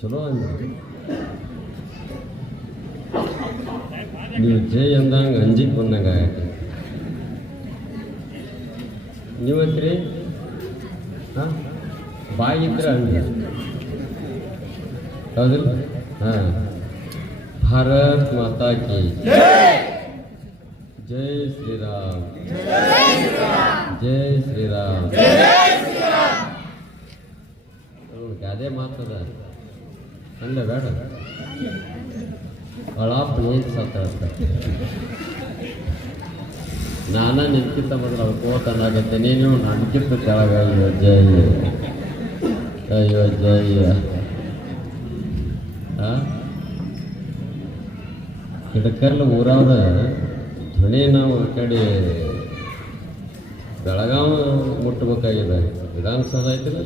ಚಲೋ ನೀವು ಜೈ ಅಂದಂಗೆ ಅಂಜಿಕ್ ಬಂದಂಗೆ ಆಗತ್ತೆ. ನೀವತ್ರಿ ಹಾಂ ಬಾಯಿದ್ರೆ ಹಂಗೆ ಹೌದಿಲ್ಲ? ಹಾಂ. ಭಾರತ್ ಮಾತಾ ಕಿ ಜೈ ಶ್ರೀರಾಮ್, ಜೈ ಶ್ರೀರಾಮ್. ಅದೇ ಮಾತದ ಅಲ್ಲ ಬೇಡ ಅಳಾಪ್ ಏನು ಸತ್ತ ನಾನ ನಿಂತಿತ್ತ ಬಂದ್ರೆ ಅವ್ರು ಕೋತನಾಗತ್ತೆ. ನೀನು ನನಗಿತ್ತು ಕೆಳಗ ಅಯ್ಯೋ ಜಯ, ಅಯ್ಯೋ ಜಯ. ಹಿಡಕರ್ಲ ಊರವ್ರ ಧ್ವನಿ ನಾವು ಕಡೆ ಬೆಳಗಾವಿ ಮುಟ್ಟಬೇಕಾಗಿದೆ. ವಿಧಾನಸೌಧ ಐತಿಲ್ಲ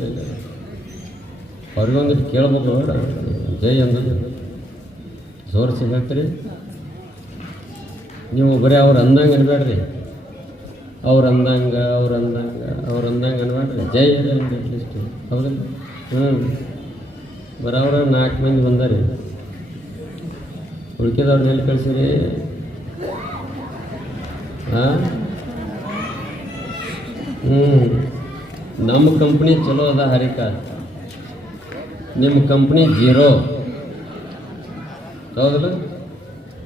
ಅವ್ರಿಗೊಂದಿಟ್ಟು ಕೇಳ್ಬೇಕು ಬೇಡ ಜೈ ಅಂದ್ರೆ ಜೋರ್ಸಿ ಹೇಳ್ತೀರಿ ನೀವು. ಬರೀ ಅವ್ರು ಅಂದಂಗೆ ಅನ್ಬೇಡ್ರಿ, ಅವ್ರು ಅಂದಂಗೆ ಅನ್ಬೇಡ್ರಿ. ಜೈ ಅಟ್ಲೀಸ್ಟ್ ಹೌದಲ್ಲ? ಬರೋವ್ರ 4 ಮಂದಿ ಬಂದಾರಿ, ಉಳ್ಕಿದವ್ರನ್ನ ಎಲ್ಲಿ ಕಳ್ಸಿರಿ? ಹಾಂ ನಮ್ಮ ಕಂಪ್ನಿ ಚಲೋ ಅದ ಹರಿಕಾ, ನಿಮ್ಮ ಕಂಪ್ನಿ ಜೀರೋ ಹೌದಲ್ಲ?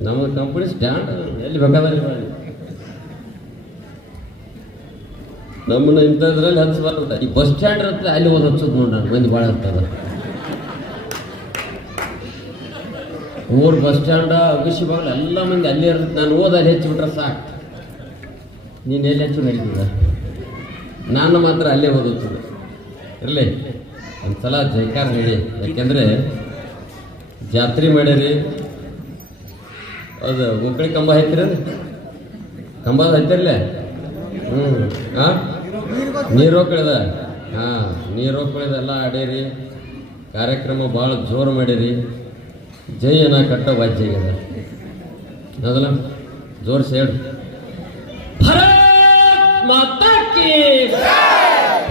ನಮ್ಮ ಕಂಪ್ನಿ ಸ್ಟ್ಯಾಂಡ್ ಎಲ್ಲಿ ಬೇಕಾದ್ರೆ ಮಾಡಿ ನಮ್ಮನ್ನ ಇಂಥದ್ರಲ್ಲಿ ಹಚ್ಚಬಾರ್ದ. ಈ ಬಸ್ ಸ್ಟ್ಯಾಂಡ್ ಇರುತ್ತೆ ಅಲ್ಲಿ ಹೋಗಿ ಹಚ್ಚೋದು ನೋಡ್ರಿ, ಮಂದಿ ಭಾಳ ಇರ್ತದ. ಊರು ಬಸ್ ಸ್ಟ್ಯಾಂಡ ಅಗಸಿ ಬಾಗ್ಲು ಎಲ್ಲ ಮಂದಿ ಅಲ್ಲೇ ಇರುತ್ತೆ. ನಾನು ಅಲ್ಲಿ ಹೆಚ್ಚಿಬಿಟ್ರೆ ಸಾಕು. ನೀನು ಎಲ್ಲಿ ಹೆಚ್ಚು ನಡೀತದ, ನಾನು ಮಾತ್ರ ಅಲ್ಲೇ ಓದುತ್ತದೆ. ಇರಲಿ ಒಂದ್ಸಲ ಜೈಕಾರ ಹೇಳಿ. ಯಾಕೆಂದರೆ ಜಾತ್ರೆ ಮಾಡ್ಯಾರಿ, ಅದು ಒಕ್ಕಳಿ ಕಂಬ ಹಾಯ್ತಿರ, ಕಂಬ ಹಾಯ್ತಿರ್ಲೆ. ಹಾಂ ನೀರು ಹೋಗ್ಕಳಿದ, ಹಾಂ ನೀರು ಹೋಗ್ಕಳಿದೆಲ್ಲ ಆಡೇರಿ. ಕಾರ್ಯಕ್ರಮ ಭಾಳ ಜೋರು ಮಾಡಿರಿ. ಜೈ ಅನ್ನ ಕಟ್ಟ ವಾಜ್ಯ ಆಗ್ಯದ ಹೌದಲ್ಲ? ಜೋರು ಸೇಡ್ ಭಾರತ್ ಮಾತಾ ಕಿ,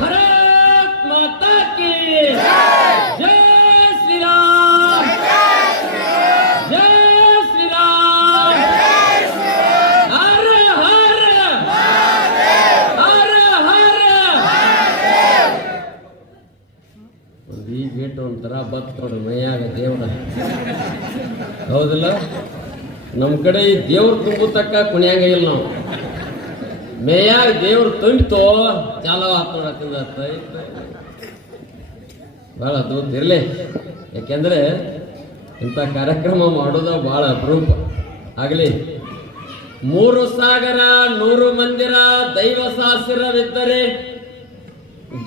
ಭಾರತ್ ಮಾತಾ ಕಿ ಜೈ ಶ್ರೀರಾಮ್, ಜೈ ಶ್ರೀರಾಮ್. ಹರ ಹರ ಹರ ಹರ. ಒಂದು ಈ ಗೇಟ್ ಒಂಥರ ಬತ್ ನೋಡ್ರಿ ಮೈಯಾಗ ದೇವರ ಹೌದಿಲ್ಲ? ನಮ್ಮ ಕಡೆ ಈ ದೇವ್ರು ತುಂಬತಕ್ಕ ಕುಣಿಯಂಗ ಇಲ್ಲ ನಾವು. ಮೇಯಾಗ ದೇವ್ರು ತುಂಬಿತೋ ಚಾಲೋ ಆತ್ ನೋಡಕ್ಕಿಂದ ಭಾಳ ಅದ್ಭುತ ಇರಲಿ. ಯಾಕೆಂದ್ರೆ ಇಂಥ ಕಾರ್ಯಕ್ರಮ ಮಾಡೋದು ಭಾಳ ಅಪರೂಪ ಆಗಲಿ. 3 ಸಾಗರ 100 ಮಂದಿರ ದೈವ ಶಾಸ್ತ್ರವಿದ್ದರೆ,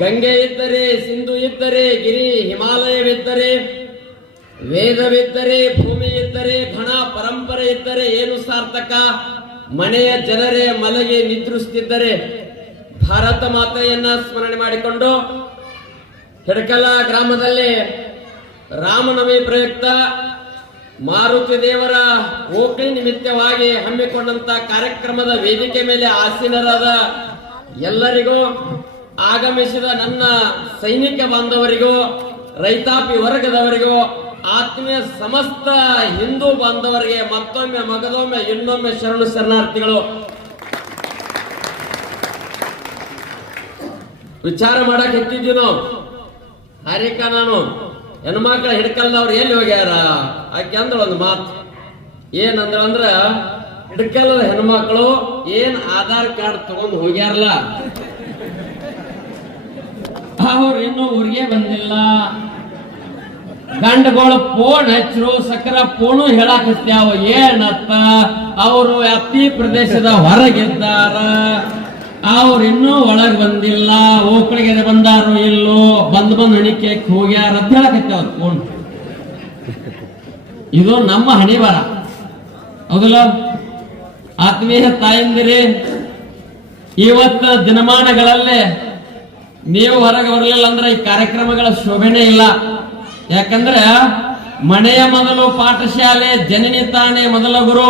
ಗಂಗೆ ಇದ್ದರೆ, ಸಿಂಧು ಇದ್ದರೆ, ಗಿರಿ ಹಿಮಾಲಯವಿದ್ದರೆ, ವೇದವಿದ್ದರೆ, ಭೂಮಿ ಇದ್ದರೆ, ಘನ ಪರಂಪರೆ ಇದ್ದರೆ ಏನು ಸಾರ್ಥಕ? ಮನೆಯ ಜನರೇ ಮಲಗಿ ನಿದ್ರಿಸುತ್ತಿದ್ದರೆ ಭಾರತ ಮಾತೆಯನ್ನ ಸ್ಮರಣೆ ಮಾಡಿಕೊಂಡು ಹಿಡಕಲ ಗ್ರಾಮದಲ್ಲಿ ರಾಮನವಮಿ ಪ್ರಯುಕ್ತ ಮಾರುತಿ ದೇವರ ಓಕಳಿ ನಿಮಿತ್ತವಾಗಿ ಹಮ್ಮಿಕೊಂಡಂತ ಕಾರ್ಯಕ್ರಮದ ವೇದಿಕೆ ಮೇಲೆ ಆಸೀನರಾದ ಎಲ್ಲರಿಗೂ, ಆಗಮಿಸಿದ ನನ್ನ ಸೈನಿಕ ಬಾಂಧವರಿಗೂ, ರೈತಾಪಿ ವರ್ಗದವರಿಗೂ, ಆತ್ಮೀಯ ಸಮಸ್ತ ಹಿಂದೂ ಬಾಂಧವರಿಗೆ ಮತ್ತೊಮ್ಮೆ ಮಗದೊಮ್ಮೆ ಇನ್ನೊಮ್ಮೆ ಶರಣು ಶರಣಾರ್ಥಿಗಳು. ವಿಚಾರ ಮಾಡಕ್ ಎತ್ತಿದ್ವಿ ನಾವು. ಹಾರಿಕ ನಾನು ಹೆಣ್ಮಕ್ಳ ಹಿಡ್ಕಲ್ದವ್ರು ಎಲ್ಲಿ ಹೋಗ್ಯಾರ ಆಕೆ ಅಂದ್ರ ಒಂದು ಮಾತು ಏನಂದ್ರ ಹಿಡ್ಕಲ್ಲದ ಹೆಣ್ಮಕ್ಳು ಏನ್ ಆಧಾರ್ ಕಾರ್ಡ್ ತಗೊಂಡು ಹೋಗ್ಯಾರಲ್ಲ ಅವ್ರು ಇನ್ನೂ ಊರಿಗೆ ಬಂದಿಲ್ಲ. ಗಂಡಗಳು ಫೋನ್ ಹಚ್ಚರು, ಸಕರ ಫೋನು ಹೇಳಾಕತ್ಯಾವ ಏನತ್ತ ಅವರು ವ್ಯಾಪ್ತಿ ಪ್ರದೇಶದ ಹೊರಗಿದ್ದಾರ, ಅವ್ರು ಇನ್ನೂ ಒಳಗ್ ಬಂದಿಲ್ಲ, ಓಕಳಿಗೆ ಬಂದಾರು ಇಲ್ಲೋ, ಬಂದ್ ಹಣಿಕೆ ಹೋಗ್ಯಾರ ಅಂತ ಹೇಳಕತ್ಯಾವ ಫೋನ್. ಇದು ನಮ್ಮ ಹಣೆ ಬರ ಹೌದಲ್ಲ? ಆತ್ಮೀಯ ತಾಯಂದಿರಿ, ಇವತ್ತ ದಿನಮಾನಗಳಲ್ಲೇ ನೀವು ಹೊರಗೆ ಬರಲಿಲ್ಲ ಅಂದ್ರೆ ಈ ಕಾರ್ಯಕ್ರಮಗಳ ಶೋಭೆನೇ ಇಲ್ಲ. ಯಾಕಂದ್ರೆ ಮನೆಯ ಮೊದಲು ಪಾಠಶಾಲೆ, ಜನನಿ ತಾನೇ ಮೊದಲ ಗುರು,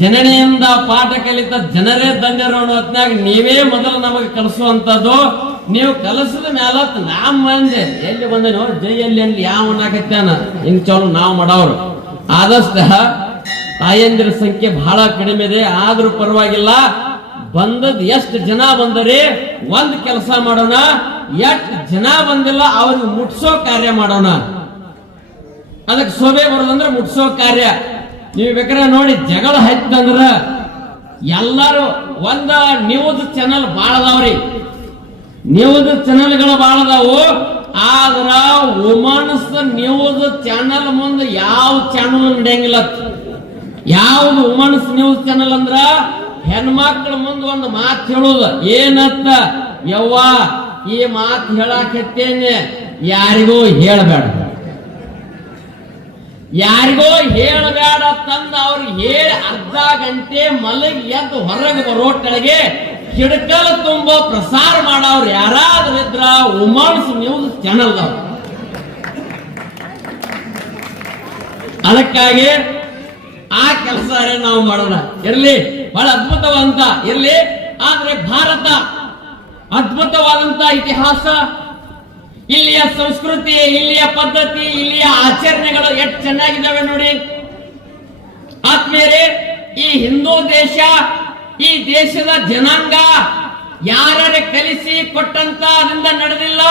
ಜನನಿಯಿಂದ ಪಾಠ ಕಲಿತ ಜನರೇ ಧನ್ಯರು ಅನ್ನೋ ಹೊತ್ನಾಗ ನೀವೇ ಮೊದಲು ನಮಗೆ ಕಲಿಸುವಂತದ್ದು ನೀವು ಕಲಸದ ಮ್ಯಾಲತ್ ನಾಮ್ ಮಂದಿ ಎಲ್ಲಿ ಬಂದನೋ ಜೈಯಲ್ಲಿ ಅಲ್ಲಿ ಯಾವ ನಾಕತ್ತಾನ ಹಿಂಗ್ ಚಲೋ ನಾವು ಮಾಡವ್ರು. ಆದಷ್ಟ ತಾಯಂದಿರ ಸಂಖ್ಯೆ ಬಹಳ ಕಡಿಮೆ ಇದೆ, ಆದ್ರೂ ಪರವಾಗಿಲ್ಲ. ಬಂದದ್ ಎಷ್ಟು ಜನ ಬಂದರೆ ಒಂದ್ ಕೆಲಸ ಮಾಡೋಣ, ಎಷ್ಟು ಜನ ಬಂದಿಲ್ಲ ಅವ್ರಿಗೆ ಮುಟ್ಸೋ ಕಾರ್ಯ ಮಾಡೋಣ. ಅದಕ್ಕೆ ಶೋಭೆ ಬರೋದಂದ್ರೆ ಮುಟ್ಸೋ ಕಾರ್ಯ. ನೀವು ಬೇಕಾದ್ರೆ ನೋಡಿ, ಜಗಳ ಹೈತಂದ್ರ ಎಲ್ಲರೂ ಒಂದ ನ್ಯೂಸ್ ಚಾನಲ್ ಬಾಳ ಅದಾವ್ರಿ, ನ್ಯೂಸ್ ಚಾನಲ್ಗಳು ಬಾಳ ಅದಾವು. ಆದ್ರ ವುಮನ್ಸ್ ನ್ಯೂಸ್ ಚಾನಲ್ ಮುಂದೆ ಯಾವ ಚಾನಲ್ ನಡೆಯಂಗಿಲ್ಲ. ಯಾವ್ದು ವುಮನ್ಸ್ ನ್ಯೂಸ್ ಚಾನಲ್ ಅಂದ್ರ ಹೆಣ್ಮಕ್ಳ ಮುಂದೆ ಒಂದು ಮಾತು ಹೇಳುದು ಏನತ್ತ, ಯವ್ವ ಈ ಮಾತು ಹೇಳಾಕತ್ತೇನೆ, ಯಾರಿಗೂ ಹೇಳಬೇಡ, ಯಾರಿಗೋ ಹೇಳಬೇಡ ತಂದ ಅವ್ರಿಗೆ ಹೇಳಿ ಅರ್ಧ ಗಂಟೆ ಮಲಗಿ ಎದ್ದು ಹೊರಗೆ ಬರೋಟೆಳಗೆ ಕಿಡಕಲ್ ತುಂಬ ಪ್ರಸಾರ ಮಾಡವ್ರು ಯಾರಾದ್ರೂ ಇದ್ರ ವುಮನ್ಸ್ ನ್ಯೂಸ್ ಚಾನಲ್ದವ್ರು. ಅದಕ್ಕಾಗಿ ಆ ಕೆಲಸ ನಾವು ಮಾಡೋಣ. ಇರ್ಲಿ, ಬಹಳ ಅದ್ಭುತವಾದಂತ ಇರ್ಲಿ. ಆದ್ರೆ ಭಾರತ ಅದ್ಭುತವಾದಂತ ಇತಿಹಾಸ, ಇಲ್ಲಿಯ ಸಂಸ್ಕೃತಿ, ಇಲ್ಲಿಯ ಪದ್ಧತಿ, ಇಲ್ಲಿಯ ಆಚರಣೆಗಳು ಎಷ್ಟು ಚೆನ್ನಾಗಿದ್ದಾವೆ ನೋಡಿ ಆತ್ಮೀಯರೇ. ಈ ಹಿಂದೂ ದೇಶ, ಈ ದೇಶದ ಜನಾಂಗ ಯಾರೇ ಕಲಿಸಿ ಕೊಟ್ಟಂತ ಅದರಿಂದ ನಡೆದಿಲ್ಲ.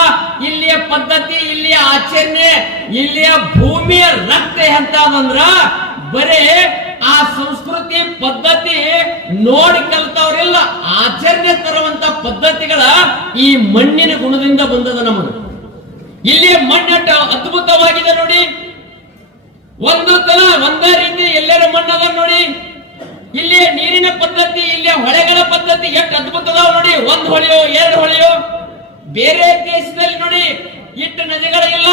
ಇಲ್ಲಿಯ ಪದ್ಧತಿ, ಇಲ್ಲಿಯ ಆಚರಣೆ, ಇಲ್ಲಿಯ ಭೂಮಿಯ ರಕ್ತ ಎಂತಂದ್ರ ಬರೇ ಆ ಸಂಸ್ಕೃತಿ ಪದ್ಧತಿ ನೋಡಿ ಕಲ್ತವ್ರಿಲ್ಲ, ಆಚರಣೆ ತರುವಂತ ಪದ್ಧತಿಗಳ ಈ ಮಣ್ಣಿನ ಗುಣದಿಂದ ಬಂದದ ನಮಗೆ. ಇಲ್ಲಿ ಮಣ್ಣಟ ಅದ್ಭುತವಾಗಿದೆ ನೋಡಿ, ಒಂದು ತರ ಒಂದೇ ರೀತಿ ಎಲ್ಲರ ಮಣ್ಣದ ನೋಡಿ. ಇಲ್ಲಿ ನೀರಿನ ಪದ್ಧತಿ, ಇಲ್ಲಿಯ ಹೊಳೆಗಳ ಪದ್ಧತಿ ಎಷ್ಟು ಅದ್ಭುತದಾವ ನೋಡಿ. ಒಂದು ಹೊಳೆಯೋ ಎರಡು ಹೊಳೆಯೋ. ಬೇರೆ ದೇಶದಲ್ಲಿ ನೋಡಿ ಇಟ್ಟು ನದಿಗಳಿಲ್ಲ.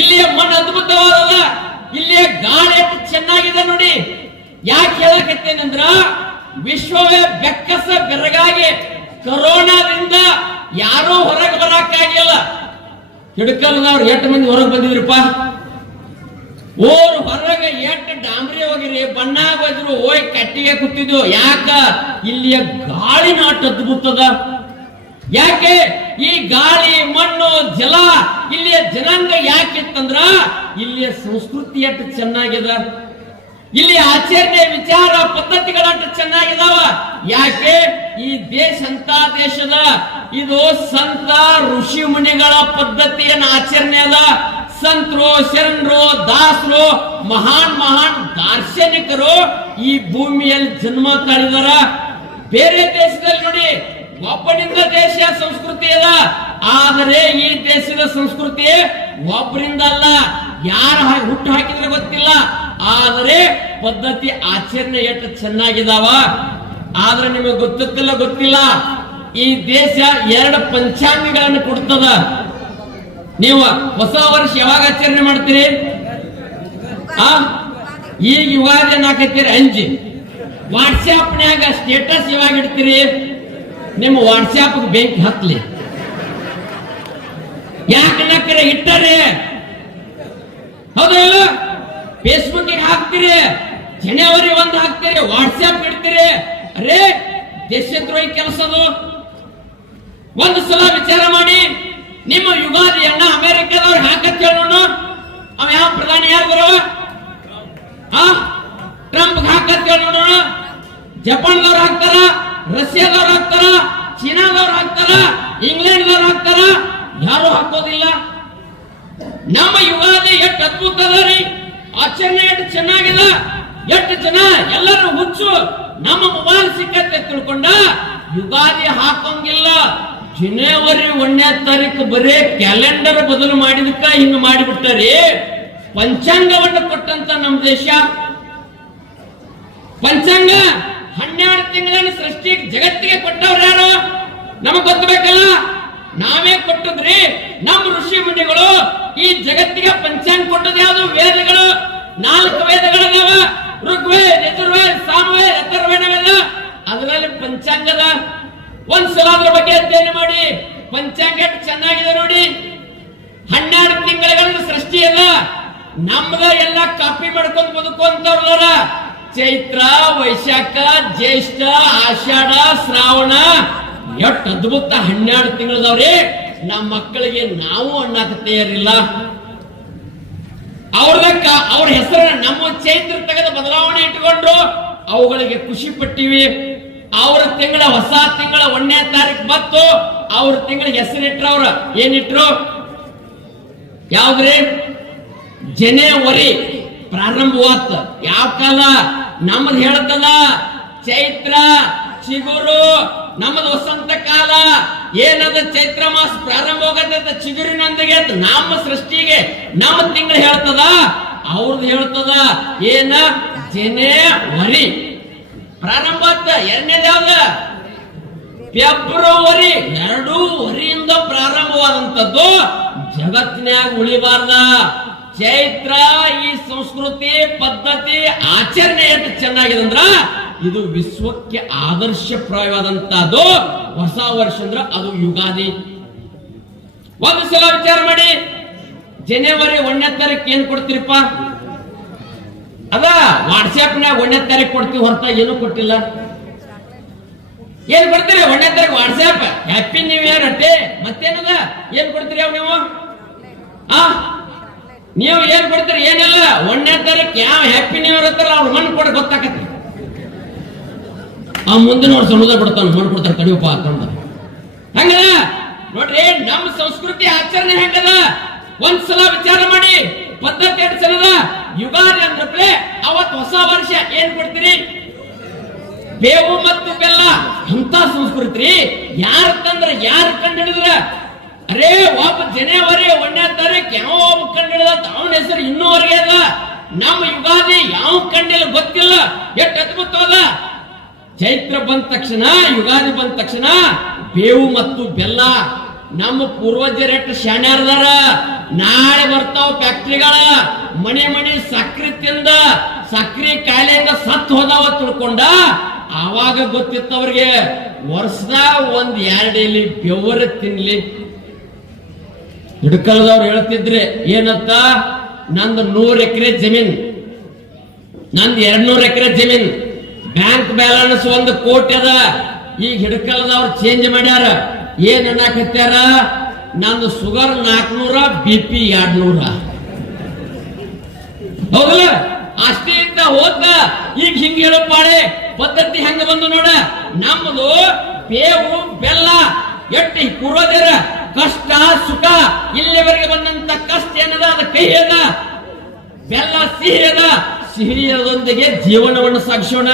ಇಲ್ಲಿಯ ಮಣ್ಣು ಅದ್ಭುತವಾದ, ಇಲ್ಲಿಯ ಗಾಳಿ ಎಷ್ಟು ಚೆನ್ನಾಗಿದೆ ನೋಡಿ. ಯಾಕೆ ಹೇಳಕತ್ತೇನಂದ್ರ ವಿಶ್ವವೇ ಬೆಕ್ಕಸ ಬೆರಗಾಗಿ ಕೊರೋನಾದಿಂದ ಯಾರೂ ಹೊರಗೆ ಬರಕ್ಕಾಗಿಲ್ಲ. ಹಿಡ್ಕಲ್ದವ್ರು ಎಷ್ಟು ಮಂದಿ ಹೊರಗೆ ಬಂದಿದ್ರಪ್ಪ, ಓರ್ ಹೊರಗೆ ಎಷ್ಟು ಡಾಂಬ್ರಿ ಹೋಗಿರಿ, ಬಣ್ಣ ಬದ್ರು, ಹೋಗಿ ಕಟ್ಟಿಗೆ ಕೂತಿದ್ವು. ಯಾಕ? ಇಲ್ಲಿಯ ಗಾಳಿ ನಾಟ್ ಅದ್ಭುತದ. ಯಾಕೆ? ಈ ಗಾಳಿ, ಮಣ್ಣು, ಜಲ, ಇಲ್ಲಿಯ ಜನಾಂಗ ಯಾಕಿತ್ತಂದ್ರ ಇಲ್ಲಿಯ ಸಂಸ್ಕೃತಿ ಎಷ್ಟು ಚೆನ್ನಾಗಿದ, ಇಲ್ಲಿ ಆಚರಣೆ, ವಿಚಾರ, ಪದ್ಧತಿಗಳಷ್ಟು ಚೆನ್ನಾಗಿದಾವ. ಯಾಕೆ? ಈ ದೇಶ ಅಂತ ದೇಶದ ಇದು ಸಂತ ಋಷಿ ಮುನಿಗಳ ಪದ್ಧತಿಯನ್ನ ಆಚರಣೆ ಅದ. ಸಂತರು, ಶರಣರು, ದಾಸರು, ಮಹಾನ್ ಮಹಾನ್ ದಾರ್ಶನಿಕರು ಈ ಭೂಮಿಯಲ್ಲಿ ಜನ್ಮ ತಾಳಿದಾರ. ಬೇರೆ ದೇಶದಲ್ಲಿ ನೋಡಿ ಒಬ್ಬನಿಂದ ದೇಶ ಸಂಸ್ಕೃತಿ ಅದ, ಆದರೆ ಈ ದೇಶದ ಸಂಸ್ಕೃತಿ ಒಬ್ಬರಿಂದ ಅಲ್ಲ, ಯಾರ ಹುಟ್ಟು ಹಾಕಿದ್ರೆ ಗೊತ್ತಿಲ್ಲ, ಆದರೆ ಪದ್ಧತಿ ಆಚರಣೆ ಎಷ್ಟು ಚೆನ್ನಾಗಿದಾವ. ಆದ್ರೆ ನಿಮಗೆ ಗೊತ್ತಿಲ್ಲ, ಈ ದೇಶ 2 ಪಂಚಾಂಗಗಳನ್ನು ಕೊಡ್ತದ. ನೀವು ಹೊಸ ವರ್ಷ ಯಾವಾಗ ಆಚರಣೆ ಮಾಡ್ತೀರಿ? ಈಗ ಯುಗಾದಿ ನಾಕತ್ತೀರಿ ಅಂಜಿ. ವಾಟ್ಸ್ಆಪ್ನ್ಯಾಗ ಸ್ಟೇಟಸ್ ಯಾವಾಗ ಇಡ್ತೀರಿ? ನಿಮ್ಮ ವಾಟ್ಸ್ಆಪ್ ಬೆಂಕಿ ಹತ್ಲಿ. ಯಾಕೆ ನಕ್ಕರೆ ಇಟ್ಟರೆ ಹೌದಲ್ಲ? ಫೇಸ್ಬುಕ್ ಹಾಕ್ತೀರಿ, ಜನವರಿ 1 ಹಾಕ್ತೀರಿ, ವಾಟ್ಸ್ಆಪ್ ಇಡ್ತೀರಿ. ಅರೇ ದೇಶದ್ರೋಹಿ ಕೆಲಸದು. ಒಂದು ಸಲ ವಿಚಾರ ಮಾಡಿ. ನಿಮ್ಮ ಯುಗಾದಿಯನ್ನ ಅಮೆರಿಕದವ್ರು ಹಾಕತ್ ಹೇಳೋಣ. ಅವ ಯಾವ ಪ್ರಧಾನಿ ಯಾರು ಬರುವ? ಟ್ರಂಪ್ ಹಾಕತ್ ಹೇಳೋಣ. ಜಪಾನ್ದವ್ರು ಹಾಕ್ತಾರ, ರಷ್ಯಾದವ್ರು ಹಾಕ್ತಾರ, ಚೀನಾದವ್ರು ಹಾಕ್ತಾರ, ಇಂಗ್ಲೆಂಡ್ದವ್ರು ಹಾಕ್ತಾರ, ಯಾರು ಹಾಕೋದಿಲ್ಲ. ನಮ್ಮ ಯುಗಾದಿ ಎಷ್ಟು ಅದ್ಭುತ ಅದ ರೀ, ಆಚರಣೆ ಎಷ್ಟು ಚೆನ್ನಾಗಿದ. ಎಷ್ಟು ಜನ ಎಲ್ಲರೂ ಹುಚ್ಚು ನಮ್ಮ ಮೊಬೈಲ್ ಸಿಕ್ಕತ್ತೆ ತಿಳ್ಕೊಂಡ ಯುಗಾದಿ ಹಾಕೋಂಗಿಲ್ಲ. ಜನವರಿ 1ನೇ ತಾರೀಕು ಬರೇ ಕ್ಯಾಲೆಂಡರ್ ಬದಲು ಮಾಡಿದಕ್ಕ ಹಿಂಗ ಮಾಡಿಬಿಟ್ಟರಿ. ಪಂಚಾಂಗವನ್ನು ಕೊಟ್ಟಂತ ನಮ್ಮ ದೇಶ ಪಂಚಾಂಗ 12 ತಿಂಗಳ ಸೃಷ್ಟಿ ಜಗತ್ತಿಗೆ ಕೊಟ್ಟವ್ರು ಯಾರು? ನಮಗ್ ಗೊತ್ತಬೇಕಲ್ಲ. ನಾವೇ ಕೊಟ್ಟದ್ರಿ. ನಮ್ಮ ಋಷಿ ಮುನಿಗಳು ಈ ಜಗತ್ತಿಗೆ ಪಂಚಾಂಗ ಕೊಟ್ಟದ ಯಾವುದು? ವೇದಗಳು. 4 ವೇದಗಳಿದಾವ, ಋಗ್ವೇದ, ಯಜುರ್ವೇದ, ಸಾಮವೇದ, ಅಥರ್ವವೇದ. ಅದರಲ್ಲಿ ಪಂಚಾಂಗದ ಒಂದ್ಸಲ ಅದ್ರ ಬಗ್ಗೆ ಅಧ್ಯಯನ ಮಾಡಿ. ಪಂಚಾಂಗ ಎಷ್ಟು ಚೆನ್ನಾಗಿದೆ ನೋಡಿ. 12 ತಿಂಗಳ ಸೃಷ್ಟಿ ಅಲ್ಲ, ನಮ್ದ ಎಲ್ಲ ಕಾಪಿ ಮಾಡ್ಕೊಂಡು ಬದುಕುವಂತವ್ರ. ಚೈತ್ರ, ವೈಶಾಖ, ಜ್ಯೇಷ್ಠ, ಆಷಾಢ, ಶ್ರಾವಣ, ಎಷ್ಟು ಅದ್ಭುತ 12 ತಿಂಗಳದವ್ರಿ. ನಮ್ಮ ಮಕ್ಕಳಿಗೆ ನಾವು ಅಣ್ಣಾಕ ತಯಾರಿಲ್ಲ. ಅವ್ರ ಹೆಸರನ್ನ ನಮ್ಮ ಚೈತ್ರ ತೆಗೆದ ಬದಲಾವಣೆ ಇಟ್ಟುಕೊಂಡ್ರು, ಅವುಗಳಿಗೆ ಖುಷಿ ಪಟ್ಟಿವಿ. ಅವ್ರ ಹೊಸ ತಿಂಗಳ 1ನೇ ತಾರೀಕು ಬತ್ತು. ಅವ್ರ ತಿಂಗಳಿಗೆ ಹೆಸರಿಟ್ರು. ಅವ್ರ ಏನಿಟ್ರು? ಯಾವ್ದ್ರಿ? ಜನವರಿ ಪ್ರಾರಂಭವಾತ. ಯಾವ ಕಾಲ? ನಮ್ಮದು ಹೇಳ್ತದ ಚೈತ್ರ ಚಿಗುರು, ನಮ್ಮದು ವಸಂತ ಕಾಲ. ಏನದ ಚೈತ್ರ ಮಾಸ ಪ್ರಾರಂಭ ಹೋಗತ್ತ ಚಿಗುರಿನೊಂದಿಗೆ ನಮ್ಮ ಸೃಷ್ಟಿಗೆ ನಮ್ಮ ತಿಂಗಳು ಹೇಳ್ತದ. ಅವ್ರದ್ದು ಹೇಳ್ತದ ಏನ? ಜನವರಿ ಪ್ರಾರಂಭ ಆತ. 2ನೇದು ಯಾವ್ದ? ಫೆಬ್ರವರಿ. 2 ವರಿಯಿಂದ ಪ್ರಾರಂಭವಾದಂತದ್ದು ಜಗತ್ತಿನಾಗ ಉಳಿಬಾರ್ದ. ಚೈತ್ರ ಈ ಸಂಸ್ಕೃತಿ ಪದ್ಧತಿ ಆಚರಣೆ ಎಷ್ಟು ಚೆನ್ನಾಗಿದೆ ಅಂದ್ರ ಇದು ವಿಶ್ವಕ್ಕೆ ಆದರ್ಶಪ್ರಾಯವಾದಂತಹದ್ದು. ಹೊಸ ವರ್ಷ ಅಂದ್ರ ಅದು ಯುಗಾದಿ. ಒಂದು ಸಲ ವಿಚಾರ ಮಾಡಿ, ಜನವರಿ 1ನೇ ತಾರೀಕು ಏನ್ ಕೊಡ್ತೀರಪ್ಪ? ಅದ ವಾಟ್ಸ್ಆಪ್ನ್ಯಾಗ 1ನೇ ತಾರೀಕು ಕೊಡ್ತೀವಿ, ಹೊರತ ಏನು ಕೊಟ್ಟಿಲ್ಲ. ಏನ್ ಕೊಡ್ತೀರಿ 1ನೇ ತಾರೀಕು? ವಾಟ್ಸ್ಆಪ್ ಹ್ಯಾಪಿ ನ್ಯೂ ಇಯರ್ ಅಟ್ಟೆ. ಮತ್ತೇನದ? ಏನ್ ಕೊಡ್ತೀರಿ ಅವ್ ನೀವು? ನೀವು ಏನ್ ಕೊಡ್ತೀರಿ? ಏನಿಲ್ಲ. 1ನೇ ತಾರೀಕು ಯಾವ ಹ್ಯಾಪಿ ನ್ಯೂ ಇಯರ್ ಇರ್ತಾರ ಅವ್ರ ಮಣ್ಣು ಕೊಡ ಗೊತ್ತಾಕತಿ. ಆ ಮುಂದಿನ ವರ್ಷ ಸಮುದ್ರ ಬಿಡ್ತಾನ, ಮಣ್ಣು ಕೊಡ್ತಾರ ಕಡಿಯಪ್ಪ ಅಂತಂದ. ಹಂಗ ನೋಡ್ರಿ ನಮ್ಮ ಸಂಸ್ಕೃತಿ ಆಚರಣೆ ಹೆಂಗದ ಒಂದ್ಸಲ ವಿಚಾರ ಮಾಡಿ. ಪದ್ಧತಿ ಎಷ್ಟು ಸಲದ? ಯುಗಾದಿ ಅಂದ್ರೆ ಅವತ್ ಹೊಸ ವರ್ಷ ಏನ್ ಕೊಡ್ತೀರಿ? ಬೇವು ಮತ್ತು ಬೆಲ್ಲ. ಅಂತ ಸಂಸ್ಕೃತಿ ಯಾರ ತಂದ್ರ ಯಾರು ಕಂಡು ಹಿಡಿದ್ರ? ಅರೇ ಒಬ್ಬ ಜನವರಿ 1ನೇ ತಾರೀಕು ಯಾವ ಒಬ್ಬ ಕಂಡು ಹಿಡಿದ ಅವನ ಹೆಸರು ಇನ್ನೂವರೆಗೆ ಅದ. ನಮ್ಮ ಯುಗಾದಿ ಯಾವ ಕಂಡಿಲ್ಲ ಗೊತ್ತಿಲ್ಲ. ಎಷ್ಟು ಅದ್ಭುತವಾದ ಚೈತ್ರ ಬಂದ ತಕ್ಷಣ, ಯುಗಾದಿ ಬಂದ ತಕ್ಷಣ ಬೇವು ಮತ್ತು ಬೆಲ್ಲ. ನಮ್ಮ ಪೂರ್ವಜರ ಎಷ್ಟು ಶಾಣ್ಯಾರದಾರ. ನಾಳೆ ಬರ್ತಾವ ಫ್ಯಾಕ್ಟ್ರಿಗಳ ಮನೆ ಸಕ್ರಿ ತಿಂದ ಸಕ್ರಿ ಕಾಯಿಲೆಯಿಂದ ಸತ್ತು ಹೋದಾವ ತಿಳ್ಕೊಂಡ. ಆವಾಗ ಗೊತ್ತಿತ್ತವ್ರಿಗೆ ವರ್ಷದಾಗ 1-2 ಎಲಿ ಬೆವರ ತಿನ್ಲಿ. ಹಿಡ್ಕಲ್ದವ್ರು ಹೇಳ್ತಿದ್ರೆ ಏನಂತ? ನಂದು 100 ಎಕರೆ ಜಮೀನ್, ನಂದು 200 ಎಕರೆ ಜಮೀನ್, ಬ್ಯಾಂಕ್ ಬ್ಯಾಲೆನ್ಸ್ 1 ಕೋಟಿ ಅದ. ಈಗ ಹಿಡ್ಕಲ್ದವ್ರು ಚೇಂಜ್ ಮಾಡ್ಯಾರ. ಏನ್ ಅನ್ನಕತ್ಯಾರ? ನಂದು ಶುಗರ್ 400, BP 200. ಹೌದಲ್ಲ? ಅಷ್ಟೇ ಇದ್ದ ಹೋದ. ಈಗ ಹಿಂಗ ಹೇಳೋ ಪಾಳೆ ಪದ್ಧತಿ ಹೆಂಗ ಬಂದು ನೋಡ. ನಮ್ಮದು ಬೇವು ಬೆಲ್ಲ. ಎಟ್ಟಿ ಪೂರ್ವಜರ ಕಷ್ಟ ಸುಖ ಇಲ್ಲಿವರೆಗೆ ಬಂದಂತ ಕಷ್ಟ ಏನದ? ಅದ ಕೈ ಅದ. ಬೆಲ್ಲ ಸಿಹಿ ಅದ. ಸಿಹಿಯದೊಂದಿಗೆ ಜೀವನವನ್ನು ಸಾಗಿಸೋಣ.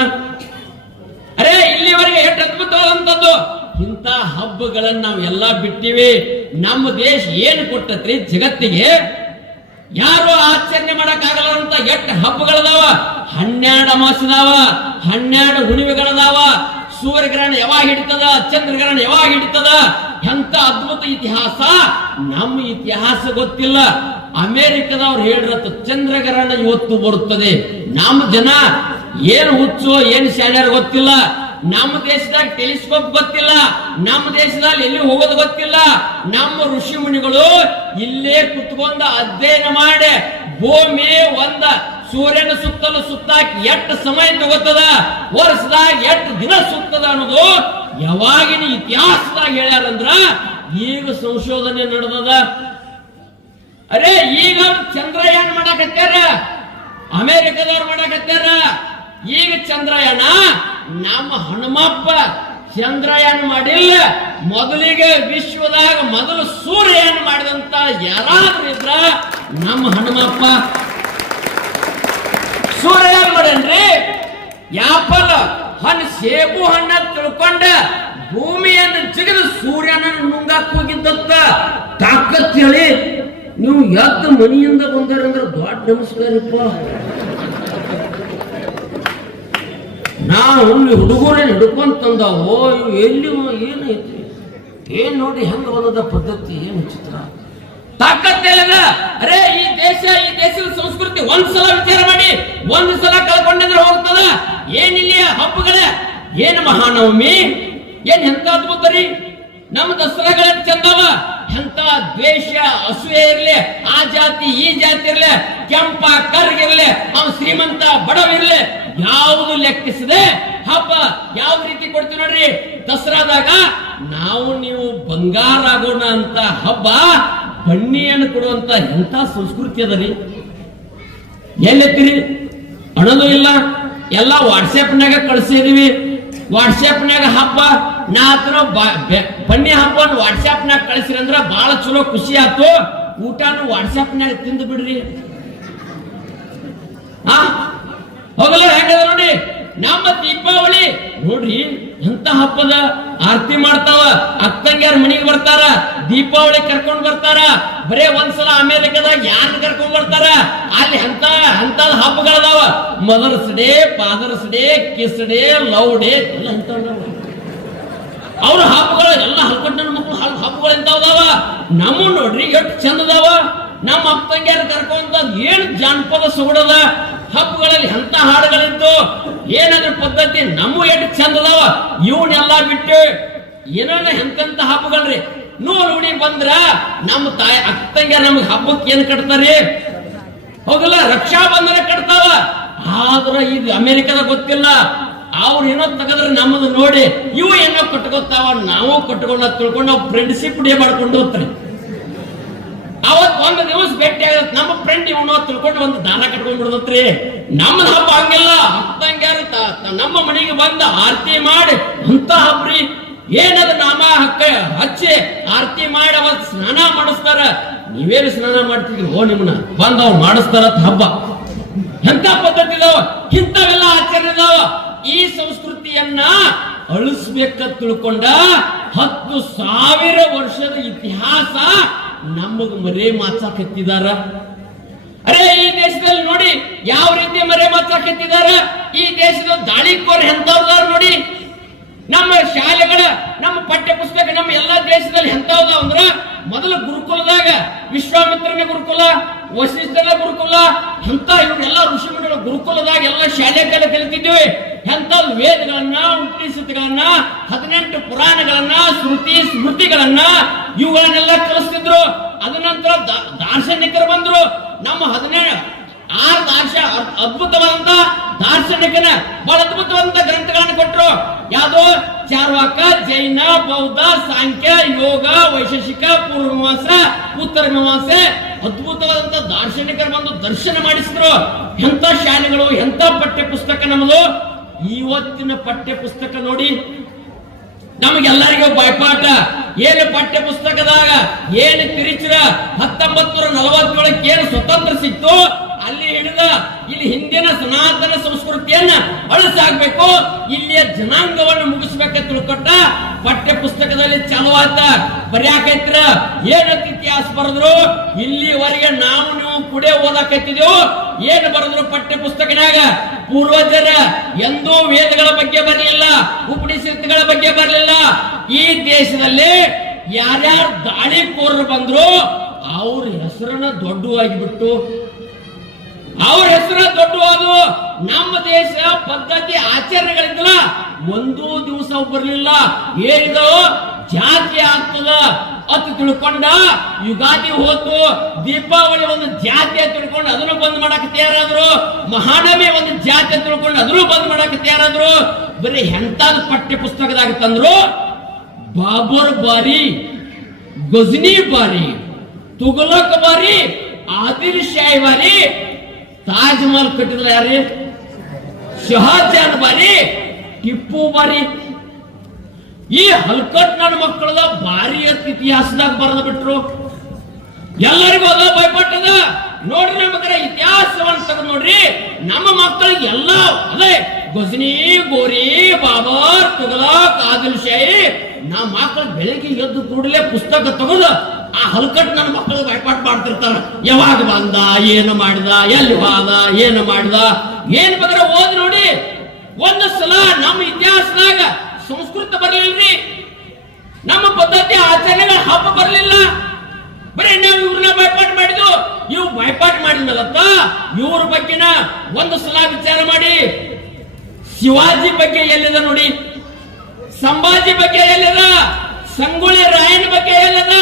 ಅರೇ ಇಲ್ಲಿವರೆಗೆ ಎಷ್ಟು ಅದ್ಭುತವಾದಂತದ್ದು. ಇಂಥ ಹಬ್ಬಗಳನ್ನ ನಾವು ಎಲ್ಲಾ ಬಿಟ್ಟಿವಿ. ನಮ್ಮ ದೇಶ ಏನು ಕೊಟ್ಟತ್ರಿ ಜಗತ್ತಿಗೆ? ಯಾರು ಆಚರಣೆ ಮಾಡಕ್ ಆಗಲ್ಲ ಎಷ್ಟು ಹಬ್ಬಗಳದಾವ. 12 ಅಮಾಸದಾವ, 12 ಹುಣ್ಣಿಮೆಗಳದಾವ. ಸೂರ್ಯಗ್ರಹಣ ಯಾವಾಗ ಹಿಡಿತದ, ಚಂದ್ರಗ್ರಹಣ ಯಾವಾಗ ಹಿಡಿತದ. ಎಂತ ಅದ್ಭುತ ಇತಿಹಾಸ. ನಮ್ಮ ಇತಿಹಾಸ ಗೊತ್ತಿಲ್ಲ. ಅಮೆರಿಕದವ್ರು ಹೇಳಿರತ್ತ ಚಂದ್ರಗ್ರಹಣ ಇವತ್ತು ಬರುತ್ತದೆ. ನಮ್ಮ ಜನ ಏನು ಹುಚ್ಚು ಏನು ಶಾಣ್ಯಾರ ಗೊತ್ತಿಲ್ಲ. ನಮ್ಮ ದೇಶದಾಗ ಟೆಲಿಸ್ಕೋಪ್ ಗೊತ್ತಿಲ್ಲ. ನಮ್ಮ ದೇಶದಲ್ಲಿ ಎಲ್ಲಿ ಹೋಗೋದು ಗೊತ್ತಿಲ್ಲ. ನಮ್ಮ ಋಷಿ ಮುನಿಗಳು ಇಲ್ಲೇ ಕುತ್ಕೊಂಡ ಅಧ್ಯಯನ ಮಾಡಿ ಭೂಮಿ ಸೂರ್ಯನ ಸುತ್ತಲೂ ಸುತ್ತಾಕಿ ಎಷ್ಟು ಸಮಯ ತಗೋತದ, ವರ್ಷದಾಗ ಎಷ್ಟು ದಿನ ಸುತ್ತದ ಅನ್ನೋದು ಯಾವಾಗಿನ ಇತಿಹಾಸದಾಗ ಹೇಳ್ಯಾರಂದ್ರ ಈಗ ಸಂಶೋಧನೆ ನಡೆದದ. ಅರೇ ಈಗ ಚಂದ್ರಯಾನ ಮಾಡಕತ್ಯಾರ, ಅಮೆರಿಕದವ್ರು ಮಾಡಕತ್ಯಾರ. ಈಗ ಚಂದ್ರಯಾನ ನಮ್ಮ ಹನುಮಪ್ಪ ಚಂದ್ರಯಾನ ಮಾಡಿಲ್ಲ. ಮೊದಲಿಗೆ ವಿಶ್ವದಾಗ ಮೊದಲು ಸೂರ್ಯಯಾನ ಮಾಡಿದಂತ ಯಾರಾದ್ರೂ ಇದ್ರ ನಮ್ಮ ಹನುಮಪ್ಪ. ಸೂರ್ಯಯಾನ ಮಾಡೇನ್ರಿ? ಯಾಪಲ್ ಹಣ್ಣು ಸೇಬು ಹಣ್ಣ ತಿಳ್ಕೊಂಡ ಭೂಮಿಯನ್ನು ಜಿಗಿದು ಸೂರ್ಯನ ನುಂಗಾಕ್ ಹೋಗಿದ್ದ ತಾಕತ್ ಹೇಳಿ ನೀವು ಎದ್ದು ಮನೆಯಿಂದ ಬಂದಾರಂದ್ರೆ ದೊಡ್ಡ ನಮಸ್ಕಾರಪ್ಪ. ನಾವು ಹುಡುಗರೇ ಹಿಡ್ಕೊಂತಂದಾವೋ ಎಲ್ಲಿ ಏನೈತಿ ಏನ್ ನೋಡಿ ಹೆಂಗ ಬಂದದ ಪದ್ಧತಿ, ಏನು ಚಿತ್ರ ತಾಕತ್ತೇನದ. ಅರೇ ಈ ದೇಶದ ಸಂಸ್ಕೃತಿ ಒಂದ್ಸಲ ವಿಚಾರ ಮಾಡಿ, ಒಂದು ಸಲ ಕಳ್ಕೊಂಡಿದ್ರೆ ಹೋಗ್ತದ. ಏನಿಲ್ಲ ಹಬ್ಬಗಳ, ಏನ್ ಮಹಾನವಮಿ, ಏನ್ ಎಂತ ಅದ್ಭುತ ರೀ. ನಮ್ಮ ದಸರಾಗಳ ಚಂದವ. ಎಂತ ದ್ವೇಷ ಅಸೂಯೆ ಇರ್ಲಿ, ಆ ಜಾತಿ ಈ ಜಾತಿ ಇರ್ಲಿ, ಕೆಂಪ ಕರ್ಗಿರ್ಲಿ, ಅವ ಶ್ರೀಮಂತ ಬಡವಿರ್ಲಿ, ಯಾವುದು ಲೆಕ್ಕಿಸದೆ ಹಬ್ಬ ಯಾವ ರೀತಿ ಕೊಡ್ತೀವಿ ನೋಡ್ರಿ. ದಸರಾದಾಗ ನಾವು ನೀವು ಬಂಗಾರ ಆಗೋಣ ಅಂತ ಹಬ್ಬ ಬನ್ನಿಯನ್ನು ಕೊಡುವಂತ ಎಂತ ಸಂಸ್ಕೃತಿ ಅದರಿ. ಎಲ್ಲೆತ್ತೀರಿ? ಹಣದು ಇಲ್ಲ, ಎಲ್ಲ ವಾಟ್ಸ್ಆಪ್ನಾಗ ಕಳಿಸಿದೀವಿ. ವಾಟ್ಸ್ಆಪ್ನಾಗ ಹಬ್ಬ ನಾ ಬನ್ನಿ ಹಬ್ಬ ವಾಟ್ಸ್ಆಪ್ನಾಗ ಕಳಿಸಿರಿ ಅಂದ್ರ ಬಹಳ ಚಲೋ ಖುಷಿ ಆಯ್ತು. ಊಟನು ವಾಟ್ಸ್ಆಪ್ನಾಗ ತಿಂದು ಬಿಡ್ರಿ. ಹೋಗಲ್ಲ ಹೆಂಗದ ನೋಡಿ. ನಮ್ಮ ದೀಪಾವಳಿ ನೋಡ್ರಿ ಎಂತ ಹಬ್ಬದ ಆರತಿ ಮಾಡ್ತಾವ. ಅಕ್ಕಂಗ್ಯಾರ ಮನೆಗೆ ಬರ್ತಾರ, ದೀಪಾವಳಿ ಕರ್ಕೊಂಡ್ ಬರ್ತಾರ. ಬರೇ ಒಂದ್ಸಲ ಅಮೇರಿಕದಾಗ ಯಾರು ಕರ್ಕೊಂಡ್ ಬರ್ತಾರ. ಅಲ್ಲಿ ಅಂತ ಹಬ್ಬಗಳದಾವ. Mother's day, father's day, kiss day, love day ಎಲ್ಲ ಅಂತ ಅವ್ರ ಹಬ್ಬಗಳು ಎಲ್ಲ ಹಲ್ಕಟ್ಟ ಮಕ್ಕಳು ಹಬ್ಬಗಳು ಎಂತಾವದಾವ. ನಮ್ಮ ನೋಡ್ರಿ ಎಷ್ಟು ಚಂದದಾವ. ನಮ್ಮ ಅಕ್ಕಂಗ್ಯಾರ ಕರ್ಕೊಂಡ ಏನ್ ಜಾನಪದ ಸೊಗಡದ ಹಬ್ಬಗಳಲ್ಲಿ ಎಂತ ಹಾಡುಗಳಿದ್ದು ಏನಾದ್ರ ಪದ್ಧತಿ ನಮ್ಮ ಎಷ್ಟು ಚಂದದಾವ. ಇವನ್ನೆಲ್ಲಾ ಬಿಟ್ಟು ಏನಾರ ಎಂತೆಂತ ಹಬ್ಬಗಳ್ರಿ. ನೋಡಿ ಬಂದ್ರ ನಮ್ಮ ತಾಯಿ ಅಕ್ಕಂಗ್ಯಾರ ನಮ್ಗೆ ಹಬ್ಬಕ್ಕೆ ಏನ್ ಕಟ್ತಾರಿ? ಹೌದಲ್ಲ, ರಕ್ಷಾ ಬಂಧನ ಕಟ್ತಾವ. ಆದ್ರ ಇದು ಅಮೆರಿಕದಾಗ ಗೊತ್ತಿಲ್ಲ. ಅವ್ರು ಏನೋ ತಗದ್ರ ನಮ್ಮದು ನೋಡಿ ಇವು ಏನೋ ಕಟ್ಕೋತಾವ. ನಾವು ಕಟ್ಕೊಂಡ ತಿಳ್ಕೊಂಡು ನಾವು ಫ್ರೆಂಡ್ಶಿಪ್ ಡೇ ಮಾಡ್ಕೊಂಡು ಹೋಗ್ತಾರೆ. ಅವತ್ ಒಂದು ದಿವಸ ಭೇಟಿ ಆಗತ್ ನಮ್ಮ ಫ್ರೆಂಡ್ ಇವನು ತಿಳ್ಕೊಂಡು ಒಂದು ದಾನ ಕಟ್ಕೊಂಡ್ ಬಿಡದತ್ರಿ. ನಮ್ಮದ ಹಬ್ಬ ಹಂಗಿಲ್ಲ. ಹತ್ತಂಗ್ಯಾರ ನಮ್ಮ ಮನೆಗೆ ಬಂದ ಆರತಿ ಮಾಡಿ ಅಂತ ಹಬ್ರಿ ಏನದ ನಾಮ ಹಚ್ಚಿ ಆರತಿ ಮಾಡಿ ಅವತ್ ಸ್ನಾನ ಮಾಡಿಸ್ತಾರ. ನೀವೇನು ಸ್ನಾನ ಮಾಡ್ತಿದ್ರಿ? ನಿಮ್ಮನ್ನ ಬಂದ ಅವ್ರು ಮಾಡಿಸ್ತಾರ ಹಬ್ಬ. ಎಂತ ಪದ್ಧತಿ ಇದಾವ, ಇಂಥವೆಲ್ಲ ಆಚರಣೆ ಇದಾವ. ಈ ಸಂಸ್ಕೃತಿಯನ್ನ ಅಳಿಸ್ಬೇಕಂತ ತಿಳ್ಕೊಂಡ 10,000 ವರ್ಷದ ಇತಿಹಾಸ ನಮಗ್ ಮರೆ ಮಾಚಾಕತ್ತಿದಾರ. ಅರೆ ಈ ದೇಶದಲ್ಲಿ ನೋಡಿ ಯಾವ ರೀತಿ ಮರೆ ಮಾಚಾಕತ್ತಿದಾರ. ಈ ದೇಶದ ದಾಳಿಕೋರ್ ಎಂತವ್ದಾರ ನೋಡಿ. ನಮ್ಮ ಶಾಲೆಗಳ, ನಮ್ಮ ಪಠ್ಯ ಪುಸ್ತಕ, ನಮ್ಮ ಎಲ್ಲಾ ದೇಶದಲ್ಲಿ ಎಂತವ್ದಾವ ಅಂದ್ರ ಮೊದಲ ಗುರುಕುಲದಾಗ ವಿಶ್ವಾಮಿತ್ರನ ಗುರುಕುಲ, ವಸಿಷ್ಠನ ಗುರುಕುಲ, ಅಂತ ಇವರೆಲ್ಲ ಋಷಿಮುನಿಗಳ ಗುರುಕುಲದಾಗ ಎಲ್ಲ ಶಾಲೆ ಕಲಿತಿದ್ವಿ. ಎಂತ ವೇದಗಳನ್ನ, ಉಪನಿಷತ್ತುಗಳನ್ನ, 18 ಪುರಾಣಗಳನ್ನ, ಶ್ರುತಿ ಸ್ಮೃತಿಗಳನ್ನ ಇವುಗಳನ್ನೆಲ್ಲ ಕಲಿಸ್ತಿದ್ರು. ಅದ ನಂತರ ದಾರ್ಶನಿಕರು ಬಂದ್ರು. ನಮ್ಮ 6 ಅದ್ಭುತವಾದಂತ ದಾರ್ಶನಿಕನ ಬಹಳ ಅದ್ಭುತವಾದಂತ ಗ್ರಂಥಗಳನ್ನು ಕೊಟ್ಟರು. ಯಾವುದು? ಚಾರ್ವಾಕ, ಜೈನ, ಬೌದ್ಧ, ಸಾಂಖ್ಯ, ಯೋಗ, ವೈಶೇಷಿಕ, ಪೂರ್ವಮೀಮಾಂಸ, ಉತ್ತರ ಮೀಮಾಂಸೆ. ಅದ್ಭುತವಾದಂತ ದಾರ್ಶನಿಕರು ಬಂದು ದರ್ಶನ ಮಾಡಿಸಿದ್ರು. ಎಂತ ಶಾಲೆಗಳು, ಎಂತ ಪಠ್ಯ ಪುಸ್ತಕ ನಮ್ಮದು. ಇವತ್ತಿನ ಪಠ್ಯ ಪುಸ್ತಕ ನೋಡಿ ನಮಗೆಲ್ಲರಿಗೂ ಬಾಯ್ಪಾಠ. ಏನು ಪಠ್ಯ ಪುಸ್ತಕದಾಗ ಏನು ತಿರುಚಿರ 1947 ಏನು ಸ್ವತಂತ್ರ ಸಿಕ್ತು ಅಲ್ಲಿ ಹಿಡಿದ ಇಲ್ಲಿ ಹಿಂದಿನ ಸನಾತನ ಸಂಸ್ಕೃತಿಯನ್ನ ಅಳಿಸಾಗಬೇಕು, ಇಲ್ಲಿಯ ಜನಾಂಗವನ್ನು ಮುಗಿಸ್ಬೇಕಂತ ತಿಳ್ಕೊಟ್ಟ ಪಠ್ಯ ಪುಸ್ತಕದಲ್ಲಿ ಚಾಲುವಾತ. ಬರ್ಯಾಕೈತ್ರ ಏನಂತ ಇತಿಹಾಸ ಬರೆದ್ರು. ಇಲ್ಲಿವರೆಗೆ ನಾವು ನೀವು ಕುಡಿಯ ಓದಾಕತ್ತಿದೆವು. ಏನು ಬರೆದ್ರು ಪಠ್ಯ ಪುಸ್ತಕನಾಗ? ಪೂರ್ವಜರ ಎಂದೂ ವೇದಗಳ ಬಗ್ಗೆ ಬರಲಿಲ್ಲ, ಉಪನಿಷತ್ತುಗಳ ಬಗ್ಗೆ ಬರಲಿಲ್ಲ. ಈ ದೇಶದಲ್ಲಿ ಯಾರ್ಯಾರು ದಾಳಿಕೋರರು ಬಂದ್ರು ಅವ್ರ ಹೆಸರನ್ನ ದೊಡ್ಡವಾಗಿಬಿಟ್ಟು ಅವ್ರ ಹೆಸರು ದೊಡ್ಡವಾದು. ನಮ್ಮ ದೇಶ ಪದ್ಧತಿ ಆಚರಣೆಗಳಿಂದಲ ಒಂದೂ ದಿವಸ ಬರಲಿಲ್ಲ. ಏನಿದು ಜಾತಿ ಆಗ್ತದ ಅಂತ ತಿಳ್ಕೊಂಡ ಯುಗಾದಿ ಹೋತು, ದೀಪಾವಳಿ ಒಂದು ಜಾತಿ ಅಂತ ತಿಳ್ಕೊಂಡು ಅದನ್ನು ಬಂದ್ ಮಾಡಕ್ ತಯಾರಾದ್ರು. ಮಹಾನವಮಿ ಒಂದು ಜಾತಿ ಅಂತ ತಿಳ್ಕೊಂಡು ಅದನ್ನು ಬಂದ್ ಮಾಡಕ್ ತಯಾರಾದ್ರು. ಬರೀ ಎಂತಾದ ಪಠ್ಯ ಪುಸ್ತಕದಾಗ ತಂದ್ರು ಬಾಬರ್ ಬಾರಿ, ಗಜ್ನಿ ಬಾರಿ, ತುಘಲಕ್ ಬಾರಿ, ಆದಿಲ್ ಶಾಹಿ ಬಾರಿ, ತಾಜ್ ಮಹಲ್ ಕಟ್ಟಿದ್ಲ ಯಾರಿ? ಶಹಜಾನ್ ಬಾರಿ, ಟಿಪ್ಪು ಬಾರಿ. ಈ ಹಲ್ಕಟ್ ನನ್ನ ಮಕ್ಕಳದ ಬಾರಿ ಇತಿಹಾಸದಾಗ ಬರೆದು ಬಿಟ್ರು. ಎಲ್ಲರಿಗೂ ಅದ ಭಯಪಟ್ಟದ ನೋಡ್ರಿ. ನಮಗರ ಇತಿಹಾಸವನ್ನು ತೆಗೆದು ನೋಡ್ರಿ. ನಮ್ಮ ಮಕ್ಕಳಿಗೆ ಎಲ್ಲ ಅದೇ ಗಜ್ನಿ, ಗೋರಿ, ಬಾಬರ್, ತುಘಲಕ್, ಆದಿಲ್ ಶಾಹಿ. ನಮ್ಮ ಮಕ್ಕಳು ಬೆಳಿಗ್ಗೆ ಎದ್ದು ಕೂಡಲೇ ಪುಸ್ತಕ ತಗೊಂಡು ಆ ಹಲ್ಕಟ್ ನನ್ನ ಮಕ್ಕಳು ಭಯಪಾಟ್ ಮಾಡ್ತಿರ್ತಾರ. ಯಾವಾಗ ಬಂದ, ಏನು ಮಾಡಿದ, ಎಲ್ಲಿ ಬಾದ, ಏನು ಮಾಡಿದ, ಏನ್ ಬೇಕಾದ್ರೆ ಓದ್ ನೋಡಿ. ಒಂದು ಸಲ ನಮ್ಮ ಇತಿಹಾಸದಾಗ ಸಂಸ್ಕೃತ ಬರಲಿಲ್ರಿ, ನಮ್ಮ ಪದ್ಧತಿ ಆಚರಣೆಗಳ ಹಬ್ಬ ಬರಲಿಲ್ಲ. ಬರೀ ನಾವು ಇವ್ರನ್ನ ಭಯಪಾಟ್ ಮಾಡಿದ್ವು. ಇವ್ ಭಯಪಾಟ್ ಮಾಡಿದ್ಮೇಲತ್ತ ಇವ್ರ ಬಗ್ಗೆನ ಒಂದು ಸಲ ವಿಚಾರ ಮಾಡಿ. ಶಿವಾಜಿ ಬಗ್ಗೆ ಎಲ್ಲಿದ ನೋಡಿ, ಸಂಭಾಜಿ ಬಗ್ಗೆ ಎಲ್ಲಿದ, ಸಂಗೊಳ್ಳಿ ರಾಯನ ಬಗ್ಗೆ ಎಲ್ಲಿದ,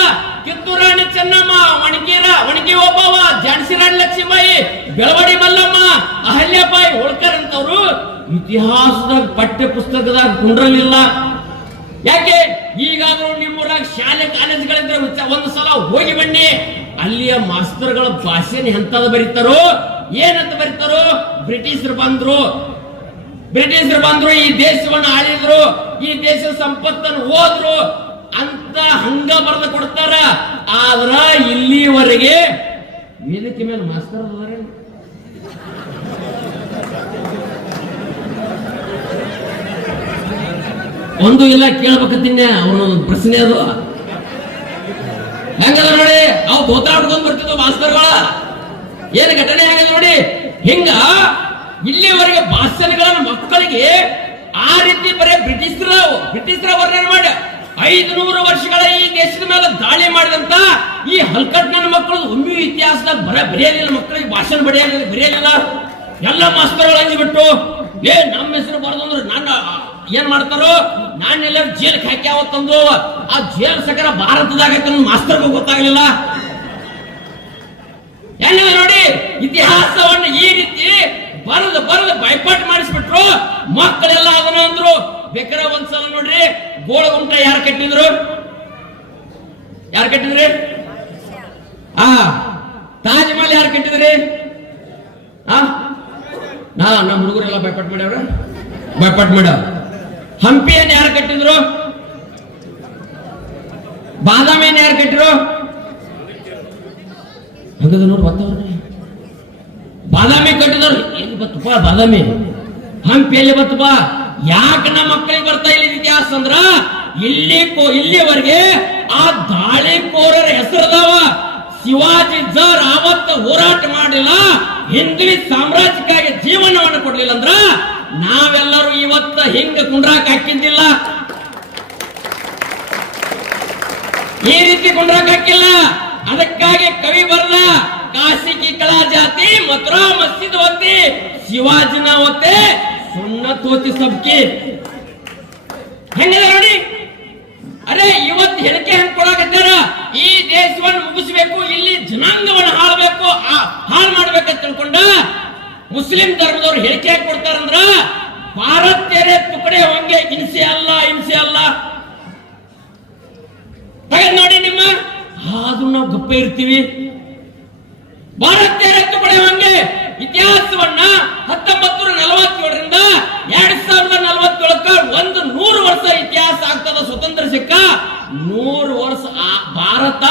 ಕಿತ್ತೂರು ರಾಣಿ ಚೆನ್ನಮ್ಮ, ಒಣಗಿ ಓಬವ್ವ, ಝಾನ್ಸಿ ರಾಣಿ ಲಕ್ಷ್ಮೀಬಾಯಿ, ಬೆಳವಡಿ ಮಲ್ಲಮ್ಮ, ಅಹಲ್ಯಾಬಾಯಿ ಹೋಳ್ಕರ್ ಅಂತವ್ರು ಇತಿಹಾಸದಾಗ ಪಠ್ಯ ಪುಸ್ತಕದಾಗ ಕುಂಡ್ರಲಿಲ್ಲ. ಯಾಕೆ? ಈಗಾದ್ರೂ ನಿಮ್ಮೂರಾಗ ಶಾಲೆ ಕಾಲೇಜ್ಗಳಿದ್ರೆ ಒಂದು ಸಲ ಹೋಗಿ ಬನ್ನಿ. ಅಲ್ಲಿಯ ಮಾಸ್ತರ್ಗಳ ಭಾಷೆನ ಎಂತದ ಬರೀತಾರೋ, ಏನಂತ ಬರೀತಾರೋ, ಬ್ರಿಟಿಷರು ಬಂದ್ರು ಈ ದೇಶವನ್ನು ಆಳಿದ್ರು, ಈ ದೇಶದ ಸಂಪತ್ತನ್ನು ಹೋದ್ರು ಅಂತ ಹಂಗ ಬರೆದು ಕೊಡ್ತಾರ. ಆದ್ರ ಇಲ್ಲಿವರೆಗೆ ವೇದಿಕೆ ಮೇಲೆ ಮಾಸ್ತರ್ ಒಂದು ಇಲ್ಲ, ಕೇಳ್ಬೇಕತ್ತೀನಿ ಅವನೊಂದು ಪ್ರಶ್ನೆ. ಅದು ಹೆಂಗದ ನೋಡಿ, ಅವು ಗೋತ್ರ ಹಿಡ್ಕೊಂಡ್ ಬರ್ತಿದ್ವು ಮಾಸ್ತರ್ಗಳ. ಏನ್ ಘಟನೆ ಆಗದ ನೋಡಿ. ಹಿಂಗ ಇಲ್ಲಿವರೆಗೆ ಭಾಷಣಗಳನ್ನು ಮಕ್ಕಳಿಗೆ ಆ ರೀತಿ ಬರೀ ಬ್ರಿಟಿಷರ ವರ್ಣನೆ ಮಾಡಿ 500 ವರ್ಷಗಳ ಈ ದೇಶದ ಮೇಲೆ ದಾಳಿ ಮಾಡಿದಂತ ಈ ಹಲ್ಕಟ್ನ ಮಕ್ಕಳು ಒಮ್ಮೆ ಇತಿಹಾಸದಾಗ ಬರೆಯಲಿಲ್ಲ. ಮಕ್ಕಳಿಗೆ ಭಾಷಣ ಬರೆಯಲಿಲ್ಲ. ಎಲ್ಲ ಮಾಸ್ತರ್ಗಳು ಅಂಜಿಬಿಟ್ಟು ನಮ್ಮ ಹೆಸರು ಬರೆದಂದ್ರೆ ನಾನು ಏನ್ ಮಾಡ್ತಾರೋ, ನಾನೆಲ್ಲ ಜೇಲ್ಗೆ ಹಾಕಿ ಅವತ್ತಂದು ಆ ಜೇಲ್ ಸಕರ ಭಾರತದಾಗ ಮಾಸ್ತರ್ಗೂ ಗೊತ್ತಾಗ್ಲಿಲ್ಲ. ಹೆಂಗ ನೋಡಿ, ಇತಿಹಾಸವನ್ನು ಈ ರೀತಿ ಬರೆದು ಬೈಪಾಟ್ ಮಾಡಿಸ್ಬಿಟ್ರು. ಮಕ್ಕಳೆಲ್ಲ ಅದನ್ನ ಅಂದ್ರು. ಬೇಕಾರೆ ಒಂದ್ಸಲ ನೋಡ್ರಿ, ಗೋಳಗುಂಟ ಯಾರು ಕಟ್ಟಿದ್ರಿ? ತಾಜ್ ಮಹಲ್ ಯಾರು ಕಟ್ಟಿದ್ರಿ? ನಮ್ಮ ಹುಡುಗರೆಲ್ಲ ಬೈಪಾಟ್ ಮಾಡ್ಯಾವ. ಹಂಪಿಯನ್ನು ಯಾರು ಕಟ್ಟಿದ್ರು? ಬಾದಾಮಿಯನ್ನು ಯಾರು ಕಟ್ಟಿದ್ರು? ಹಂಗದ ನೋಡಿ ಬತ್ತವ್ರಿ. ಬಾದಾಮಿ ಕಟ್ಟಿದವ್ರು ಎಲ್ಲಿ ಬತ್ತಪ್ಪ? ಬಾದಾಮಿ ಹಂಪಿ ಎಲ್ಲಿ ಬತ್ತಪ್ಪ? ಯಾಕೆ ನಮ್ಮ ಮಕ್ಕಳಿಗೆ ಬರ್ತಾ ಇಲ್ಲ ಇತಿಹಾಸ ಅಂದ್ರ ಇಲ್ಲಿವರೆಗೆ ಆ ದಾಳಿಕೋರರ ಹೆಸರದವ. ಶಿವಾಜಿ ಜರ್ ಆವತ್ತು ಹೋರಾಟ ಮಾಡಲಿಲ್ಲ, ಇಂಗ್ಲಿಷ್ ಸಾಮ್ರಾಜ್ಯಕ್ಕಾಗಿ ಜೀವನವನ್ನು ಕೊಡ್ಲಿಲ್ಲ ಅಂದ್ರ ನಾವೆಲ್ಲರೂ ಇವತ್ತ ಹಿಂಗ ಕುಂಡ್ರಾಕ್ ಹಾಕಿದ್ದಿಲ್ಲ. ಈ ರೀತಿ ಕುಂಡ್ರಾಕ್ ಹಾಕಿಲ್ಲ. ಅದಕ್ಕಾಗಿ ಕವಿ ಬರ್ದ, ಕಾಶಿ ಕಿ ಕಳಾ ಜಾತಿ ಮಥುರಾ ಮಸ್ಜಿದ್ ಹೋತಿ, ಶಿವಾಜಿನ ಹೋತೆ ಸುನ್ನತ್ ಹೋತಿ ಸಬ್ಕಿ. ಹೆಂಗದ ನೋಡಿ. ಅರೆ ಇವತ್ತು ಹೇಳಿಕೆ ಹೆಂಗ್ ಕೊಡಾಕತ್ತಾರ? ಈ ದೇಶವನ್ನು ಮುಗಿಸ್ಬೇಕು, ಇಲ್ಲಿ ಜನಾಂಗವನ್ನು ಹಾಳು ಮಾಡ್ಬೇಕಂತ ತಿಳ್ಕೊಂಡ ಮುಸ್ಲಿಂ ಧರ್ಮದವ್ರು ಹೇಳಿಕೆ ಹಾಕಿ ಕೊಡ್ತಾರಂದ್ರ ಭಾರತ್ ತೇರೆ ತುಕಡೆ ಹಂಗೆ ಹಿಂಸೆ ಅಲ್ಲ. ನೋಡಿ ನಿಮ್ಮ, ಆದ್ರೂ ನಾವು ಗಪ್ಪ ಇರ್ತೀವಿ. ಭಾರತ್ ತೇರೆ ತುಕಡೆ ಹಂಗೆ ಇತಿಹಾಸವನ್ನ 1947ರಿಂದ 2047 100 ವರ್ಷ ಇತಿಹಾಸ ಆಗ್ತದ. ಸ್ವತಂತ್ರ ಸಿಕ್ಕ 100 ವರ್ಷ ಭಾರತ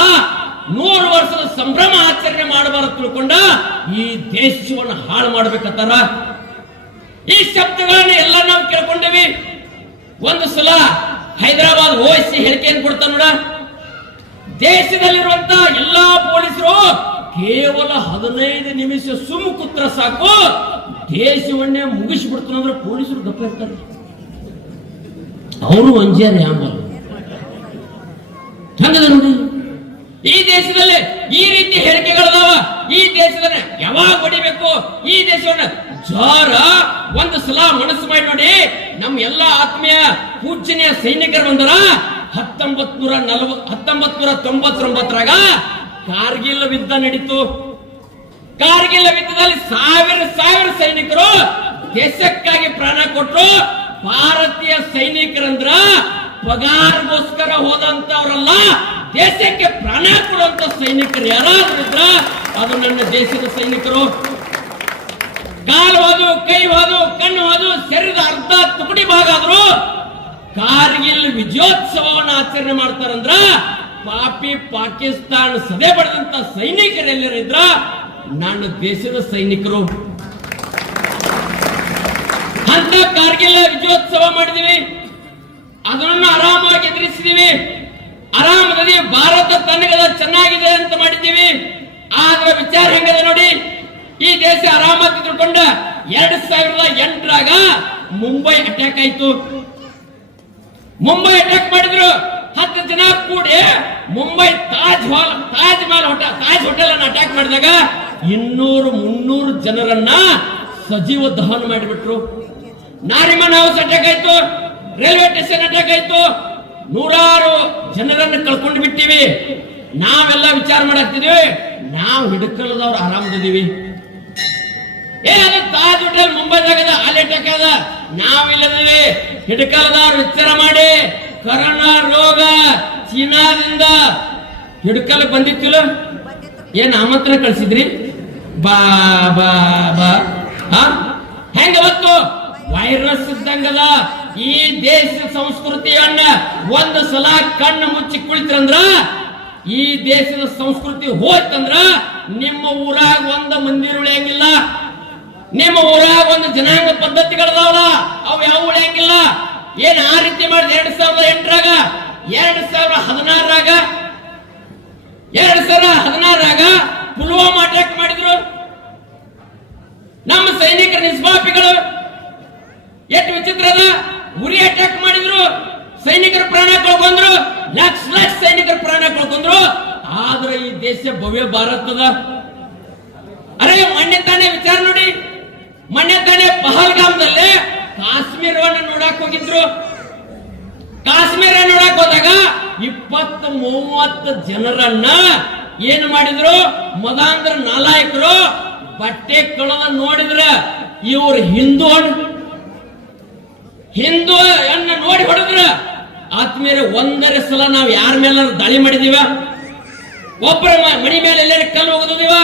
100 ವರ್ಷದ ಸಂಭ್ರಮ ಆಚರಣೆ ಮಾಡಬಾರದು ತಿಳ್ಕೊಂಡ ಈ ದೇಶವನ್ನು ಹಾಳು ಮಾಡ್ಬೇಕತ್ತಾರ. ಈ ಶಬ್ದಗಳನ್ನ ಎಲ್ಲ ನಾವು ಕೇಳ್ಕೊಂಡಿವಿ. ಒಂದು ಸಲ ಹೈದರಾಬಾದ್ ಓಯಿಸಿ ಹೇಳಿಕೆಯನ್ನು ಕೊಡ್ತಾನ ನೋಡ. ದೇಶದಲ್ಲಿರುವಂತ ಎಲ್ಲಾ ಪೊಲೀಸರು ಕೇವಲ 15 ನಿಮಿಷ ಸುಮ್ಮ ಕೂತ್ರ ಸಾಕು, ದೇಶವನ್ನೇ ಮುಗಿಸ್ಬಿಡ್ತಾನಂದ್ರೆ ಪೊಲೀಸರು ಗಪ್ಪ ಇರ್ತಾರೆ. ಅವರು ಅಂಜಾರ ಹಂಗದ ನೋಡಿ. ಈ ದೇಶದಲ್ಲಿ ಈ ರೀತಿ ಹೇಳಿಕೆಗಳದಾವ. ಈ ದೇಶದನ್ನ ಯಾವಾಗ ಹೊಡಿಬೇಕು, ಈ ದೇಶವನ್ನ ಜಾರ ಒಂದು ಸಲ ಮನಸ್ಸು ಮಾಡಿ ನೋಡಿ. ನಮ್ಮ ಎಲ್ಲ ಆತ್ಮೀಯ ಪೂಜ್ಯನೀಯ ಸೈನಿಕರು ಬಂದರ 1999ರಾಗ ಕಾರ್ಗಿಲ್ ಯುದ್ಧ ನಡೀತು. ಕಾರ್ಗಿಲ್ ಯುದ್ಧದಲ್ಲಿ ಸಾವಿರ ಸೈನಿಕರು ದೇಶಕ್ಕಾಗಿ ಪ್ರಾಣ ಕೊಟ್ಟರು. ಭಾರತೀಯ ಸೈನಿಕರಂದ್ರ ಪಗಾರ್ಗೋಸ್ಕರ ಹೋದಂತವರಲ್ಲ, ದೇಶಕ್ಕೆ ಪ್ರಾಣ ಕೊಡುವಂತ ಸೈನಿಕರು ಯಾರಾದ್ರೂ ಇದ್ರ ಅದು ನನ್ನ ದೇಶದ ಸೈನಿಕರು. ಕಾಲು ಹೋದು, ಕೈ ಹೋದು, ಕಣ್ಣು ಹೋದು, ಶರೀರದ ಅರ್ಧ ತುಕಡಿ ಭಾಗ ಆದ್ರು ಕಾರ್ಗಿಲ್ ವಿಜಯೋತ್ಸವವನ್ನು ಆಚರಣೆ ಮಾಡ್ತಾರಂದ್ರ ಪಾಪಿ ಪಾಕಿಸ್ತಾನ ಸದೆ ಪಡೆದಂತ ಸೈನಿಕರು ಎಲ್ಲರಿದ್ರ ನನ್ನ ದೇಶದ ಸೈನಿಕರು. ಅಂತ ಕಾರ್ಗಿಲ್ ವಿಜಯೋತ್ಸವ ಮಾಡಿದೀವಿ. ಅದನ್ನು ಆರಾಮಾಗಿ ಎದುರಿಸಿದೀವಿ. ಆರಾಮದಲ್ಲಿ ಭಾರತ ತನ್ನಗದ ಚೆನ್ನಾಗಿದೆ ಅಂತ ಮಾಡಿದ್ದೀವಿ. ಆದ್ರೆ ವಿಚಾರ ಹೆಂಗದ ನೋಡಿ. ಈ ದೇಶ ಆರಾಮಾಗಿ ತಿಳ್ಕೊಂಡ 2008ರಾಗ ಮುಂಬೈ ಅಟ್ಯಾಕ್ ಆಯ್ತು. ಮುಂಬೈ ಅಟ್ಯಾಕ್ ಮಾಡಿದ್ರು. 10 ಜನ ಕೂಡಿ ಮುಂಬೈ ತಾಜ್ ಹೋಟೆಲ್ ಅನ್ನು ಅಟ್ಯಾಕ್ ಮಾಡಿದಾಗ 200-300 ಜನರನ್ನ ಸಜೀವ ದಹನ ಮಾಡಿಬಿಟ್ರು. ನಾರಿಮನ್ ಹೌಸ್ ಅಟ್ಯಾಕ್ ಆಯ್ತು. ರೈಲ್ವೆ ಸ್ಟೇಷನ್ ಅಟ್ಯಾಕ್ ಆಯ್ತು. 100 ಜನರನ್ನು ಕಳ್ಕೊಂಡು ಬಿಟ್ಟಿವಿ. ನಾವೆಲ್ಲ ವಿಚಾರ ಮಾಡಾಕ್ತಿದೀವಿ, ನಾವು ಹಿಡ್ಕಲದವ್ರು ಆರಾಮದಿದೀವಿ. ಅದು ತಾಜ್ ಹೋಟೆಲ್ ಮುಂಬೈದಾಗ ಅಲ್ಲಿ ಅಟ್ಯಾಕ್ ಆದ, ನಾವಿಲ್ಲದಿವಿ. ಹಿಡ್ಕಲದವ್ರು ವಿಚಾರ ಮಾಡಿ ಕರೋನಾ ರೋಗ ಚೀನಾದಿಂದ ಹಿಡ್ಕಲ್ ಬಂದಿತ್ತಿಲ್ಲ, ಏನ್ ಆಮಂತ್ರಣ ಕಳ್ಸಿದ್ರಿ? ಬಾ ಬಾ ಬಾ ಹೆಂಗ ಅವತ್ತು ವೈರಸ್ ಇದ್ದಂಗದ. ಈ ದೇಶ ಸಂಸ್ಕೃತಿಯನ್ನ ಒಂದು ಸಲ ಕಣ್ಣು ಮುಚ್ಚಿ ಕುಳಿತಂದ್ರ ಈ ದೇಶದ ಸಂಸ್ಕೃತಿ ಹೋಯ್ತಂದ್ರ ನಿಮ್ಮ ಊರಾಗ ಒಂದು ಮಂದಿರ ಉಳಿಯಂಗಿಲ್ಲ, ನಿಮ್ಮ ಊರಾಗ ಒಂದು ಜನಾಂಗ ಪದ್ಧತಿಗಳದಾವಲ್ಲ ಅವು ಯಾವ ಉಳಿಯಂಗಿಲ್ಲ. ಏನ್ ಆ ರೀತಿ ಮಾಡಿದ 2008ರಾಗ 2016ರಾಗ 2016ರಾಗ ಪುಲ್ವಾಮಾ ಅಟ್ಯಾಕ್ ಮಾಡಿದ್ರು. ನಮ್ಮ ಸೈನಿಕರ ನಿಸ್ಪಾಪಿಗಳು ಎಷ್ಟು ವಿಚಿತ್ರ ಅದ. ಉರಿ ಅಟ್ಯಾಕ್ ಮಾಡಿದ್ರು, ಸೈನಿಕರ ಪ್ರಾಣ ಕಳ್ಕೊಂಡ್ರು, ಲಕ್ಷ ಸೈನಿಕರ ಪ್ರಾಣ ಕಳ್ಕೊಂಡ್ರು. ಆದ್ರೆ ಈ ದೇಶ ಭವ್ಯ ಭಾರತದ. ಅರೆ ಮೊನ್ನೆ ತಾನೇ ವಿಚಾರ ನೋಡಿ, ಮೊನ್ನೆ ತಾನೇ ಪಹಲ್ಗಾಮ್ದಲ್ಲಿ ಕಾಶ್ಮೀರವನ್ನು ನೋಡಕ್ ಹೋಗಿದ್ರು. ಕಾಶ್ಮೀರ ನೋಡಕ್ ಹೋದಾಗ 20-30 ಜನರನ್ನ ಏನ್ ಮಾಡಿದ್ರು, ಮದಾಂಧ್ರ ನಾಲಾಯಕರು ಬಟ್ಟೆ ಕಳದ ನೋಡಿದ್ರ ಇವ್ರು ಹಿಂದೂ ಅನ್ನ ನೋಡಿ ಹೊಡೆದ್ರ. ಆತ್ಮೀಯರೇ, ಒಂದರೆ ಸಲ ನಾವು ಯಾರ ಮೇಲೆ ದಾಳಿ ಮಾಡಿದೀವ? ಒಬ್ಬರ ಮಣಿ ಮೇಲೆ ಎಲ್ಲರೂ ಕಲ್ಲು ಹೋಗದಿವ,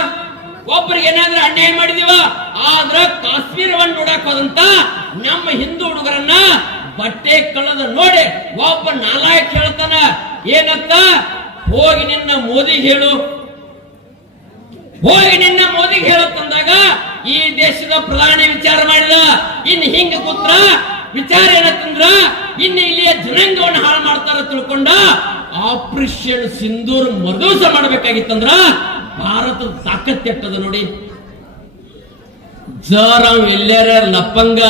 ಒಬ್ಬರಿಗೆ ಏನಾದ್ರೂ ಅನ್ಯಾಯ ಮಾಡಿದೀವ? ಆದ್ರ ಕಾಶ್ಮೀರವನ್ನು ನೋಡಕ್ ಹೋದಂತ ನಮ್ಮ ಹಿಂದೂ ಹುಡುಗರನ್ನ ಬಟ್ಟೆ ಕಳ್ಳದ ನೋಡಿ ಒಬ್ಬ ನಾಲಾಯಕ್ ಹೇಳ್ತಾನ, ಏನಂತ? ಹೋಗಿ ನಿನ್ನ ಮೋದಿಗೆ ಹೇಳು, ಹೋಗಿ ನಿನ್ನ ಮೋದಿಗೆ ಹೇಳತ್ತಂದಾಗ ಈ ದೇಶದ ಪ್ರಧಾನಿ ವಿಚಾರ ಮಾಡಿದ. ಇನ್ನು ಹಿಂಗ ಕೂತ್ರ ವಿಚಾರ ಏನಂತಂದ್ರ ಇನ್ನು ಇಲ್ಲಿಯ ಜನಾಂಗವನ್ನು ಹಾಳು ಮಾಡ್ತಾರ ತಿಳ್ಕೊಂಡ ಆಪರೇಷನ್ ಸಿಂಧೂರ್ ಮರುದಿವಸ ಮಾಡಬೇಕಾಗಿತ್ತಂದ್ರ ಭಾರತದ ತಾಕತ್ ಎಟ್ಟದ ನೋಡಿ. ಜರ ಎಲ್ಲರ ಲಪ್ಪಂಗ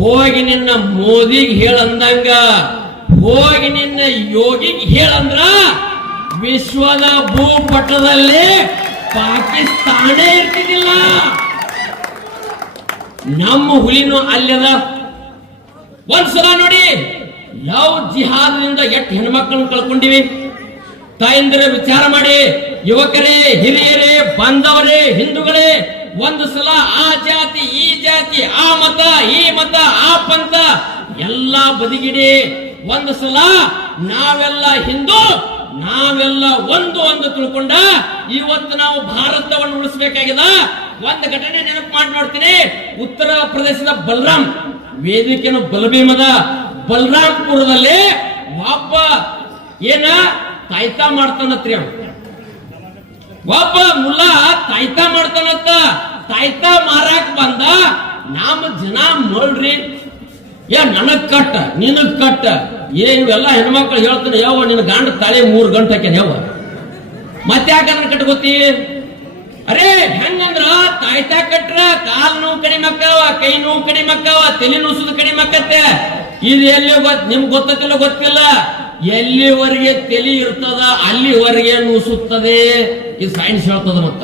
ಹೋಗಿ ನಿನ್ನ ಮೋದಿಗೆ ಹೇಳಂದಂಗ ಹೋಗಿ ನಿನ್ನ ಯೋಗಿಗೆ ಹೇಳಂದ್ರ ವಿಶ್ವದ ಭೂಪಟದಲ್ಲಿ ಪಾಕಿಸ್ತಾನ ಇರ್ತಿದ್ದಿಲ್ಲ. ನಮ್ಮ ಹುಲಿನೂ ಅಲ್ಲದ. ಒಂದ್ಸಲ ನೋಡಿ, ಲವ್ ಜಿಹಾದ್ನಿಂದ ಎಷ್ಟು ಹೆಣ್ಮಕ್ಳನ್ನು ಕಳ್ಕೊಂಡಿವಿ. ತಾಯಂದಿರ ವಿಚಾರ ಮಾಡಿ, ಯುವಕರೇ, ಹಿರಿಯರೇ, ಬಾಂಧವರೇ, ಹಿಂದೂಗಳೇ, ಒಂದು ಸಲ ಆ ಜಾತಿ ಈ ಜಾತಿ, ಆ ಮತ ಈ ಮತ, ಆ ಪಂಥ ಎಲ್ಲ ಬದಿಗಿಡಿ. ಒಂದು ಸಲ ನಾವೆಲ್ಲ ಹಿಂದೂ, ನಾವೆಲ್ಲ ಒಂದು ತಿಳ್ಕೊಂಡ ಇವತ್ತು ನಾವು ಭಾರತವನ್ನು ಉಳಿಸಬೇಕಾಗಿದೆ. ಒಂದು ಘಟನೆ ನೆನಪು ಮಾಡಿ ನೋಡ್ತೀನಿ. ಉತ್ತರ ಪ್ರದೇಶದ ಬಲರಾಮ್ ವೇದಿಕೆನು ಬಲಭೀಮದ ಬಲರಾಮ್ಪುರದಲ್ಲಿ ಒಬ್ಬ ಏನ ತಾಯ್ತಾ ಮಾಡ್ತಾನತ್ರಿ. ಒಬ್ಬ ಮುಲ್ಲಾ ತಾಯ್ತಾ ಮಾಡ್ತಾನತ್ತ. ತಾಯ್ತಾ ಮಾರಾಕ್ ಬಂದ. ನಮ್ಮ ಜನ ಮಳ್ರಿ, ನನಗ್ ಕಟ್ಟ ನಿನಗ್ ಕಟ್ಟ, ಇವೆಲ್ಲ ಹೆಣ್ಮಕ್ಳು ಹೇಳ್ತಾನೆ, ಯಾವ ನಿನ್ನ ಗಂಡ ತಾಳೆ 3 ಗಂಟೆ ಹಾಕ್ಯಾನ, ಯಾವ ಮತ್ತೆ ಯಾಕಂದ್ರೆ ಕಟ್ಕೋತಿ? ಅರೆ ಹೆಂಗಂದ್ರ ತಾಯ್ತಾ ಕಟ್ರ ಕಾಲ್ ನೋವು ಕಡಿಮೆ ಅಕ್ಕಾವ, ಕೈ ನೋವು ಕಡಿಮೆ ಅಕ್ಕಾವ, ತಲೆ ನುಸುದು ಕಡಿಮೆ ಅಕ್ಕತ್ತೆ. ಇದು ಎಲ್ಲಿ ನಿಮ್ಗೆ ಗೊತ್ತಿಲ್ಲ ಗೊತ್ತಿಲ್ಲ. ಎಲ್ಲಿವರೆಗೆ ತಲೆ ಇರ್ತದ ಅಲ್ಲಿವರೆಗೆ ನುಸುತ್ತದೆ. ಇದು ಸೈನ್ಸ್ ಹೇಳ್ತದ. ಮತ್ತ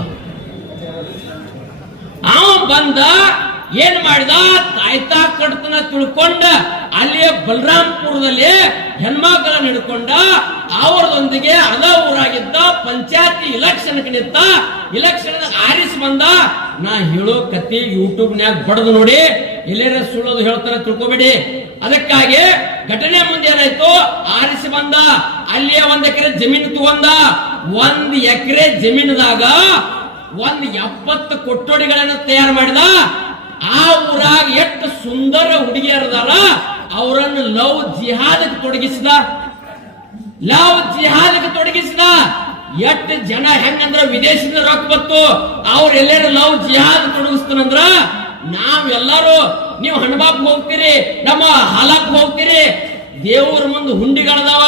ಅವ ಬಂದ ಏನ್ ಮಾಡಿದ, ತಾಯ್ತಾ ಕಟ್ತನ ತಿಳ್ಕೊಂಡ ಅಲ್ಲಿಯ ಬಲರಾಮ್ಪುರದಲ್ಲಿ ಹೆಣ್ಮಕ್ಳನ್ನ ಹಿಡ್ಕೊಂಡ ಅವರದೊಂದಿಗೆ ಅದ ಊರಾಗಿದ್ದ ಪಂಚಾಯತಿ ಇಲೆಕ್ಷನ್ ನಿಂತ. ಇಲೆಕ್ಷನ್ ಆರಿಸಿ ಬಂದ. ನಾ ಹೇಳೋ ಕತ್ತಿ ಯೂಟ್ಯೂಬ್ನ್ಯಾಗ ಬಡದು ನೋಡಿ, ಎಲ್ಲೇರ ಸುಳ್ಳೋದು ಹೇಳ್ತಾರ ತಿಳ್ಕೊಬೇಡಿ. ಅದಕ್ಕಾಗಿ ಘಟನೆ ಮುಂದೆ ಏನಾಯ್ತು, ಆರಿಸಿ ಬಂದ. ಅಲ್ಲಿಯ 1 ಎಕರೆ ಜಮೀನು ತಗೊಂಡ. 1 ಎಕರೆ ಜಮೀನದಾಗ 70 ಕೊಠಡಿಗಳನ್ನು ತಯಾರು ಮಾಡಿದ. ಆ ಊರಾಗ ಎಷ್ಟು ಸುಂದರ ಹುಡುಗಿಯರದಾರ ಅವರನ್ನು ಲವ್ ಜಿಹಾದಕ್ಕೆ ತೊಡಗಿಸಿದ. ಲವ್ ಜಿಹಾದಕ್ಕೆ ತೊಡಗಿಸಿದ. ಎಷ್ಟು ಜನ ಹೆಂಗಂದ್ರ ವಿದೇಶದಿಂದ ರೊಕ್ಕ ಬತ್ತು ಅವ್ರೆಲ್ಲರೂ ಲವ್ ಜಿಹಾದ್ ತೊಡಗಿಸ್ತಾನಂದ್ರ ನಾವೆಲ್ಲರೂ ನೀವು ಹಣಬಾಬ್ ಹೋಗ್ತೀರಿ, ನಮ್ಮ ಹಾಲಕ್ ಹೋಗ್ತೀರಿ, ದೇವ್ರ ಮುಂದೆ ಹುಂಡಿಗಳದಾವ,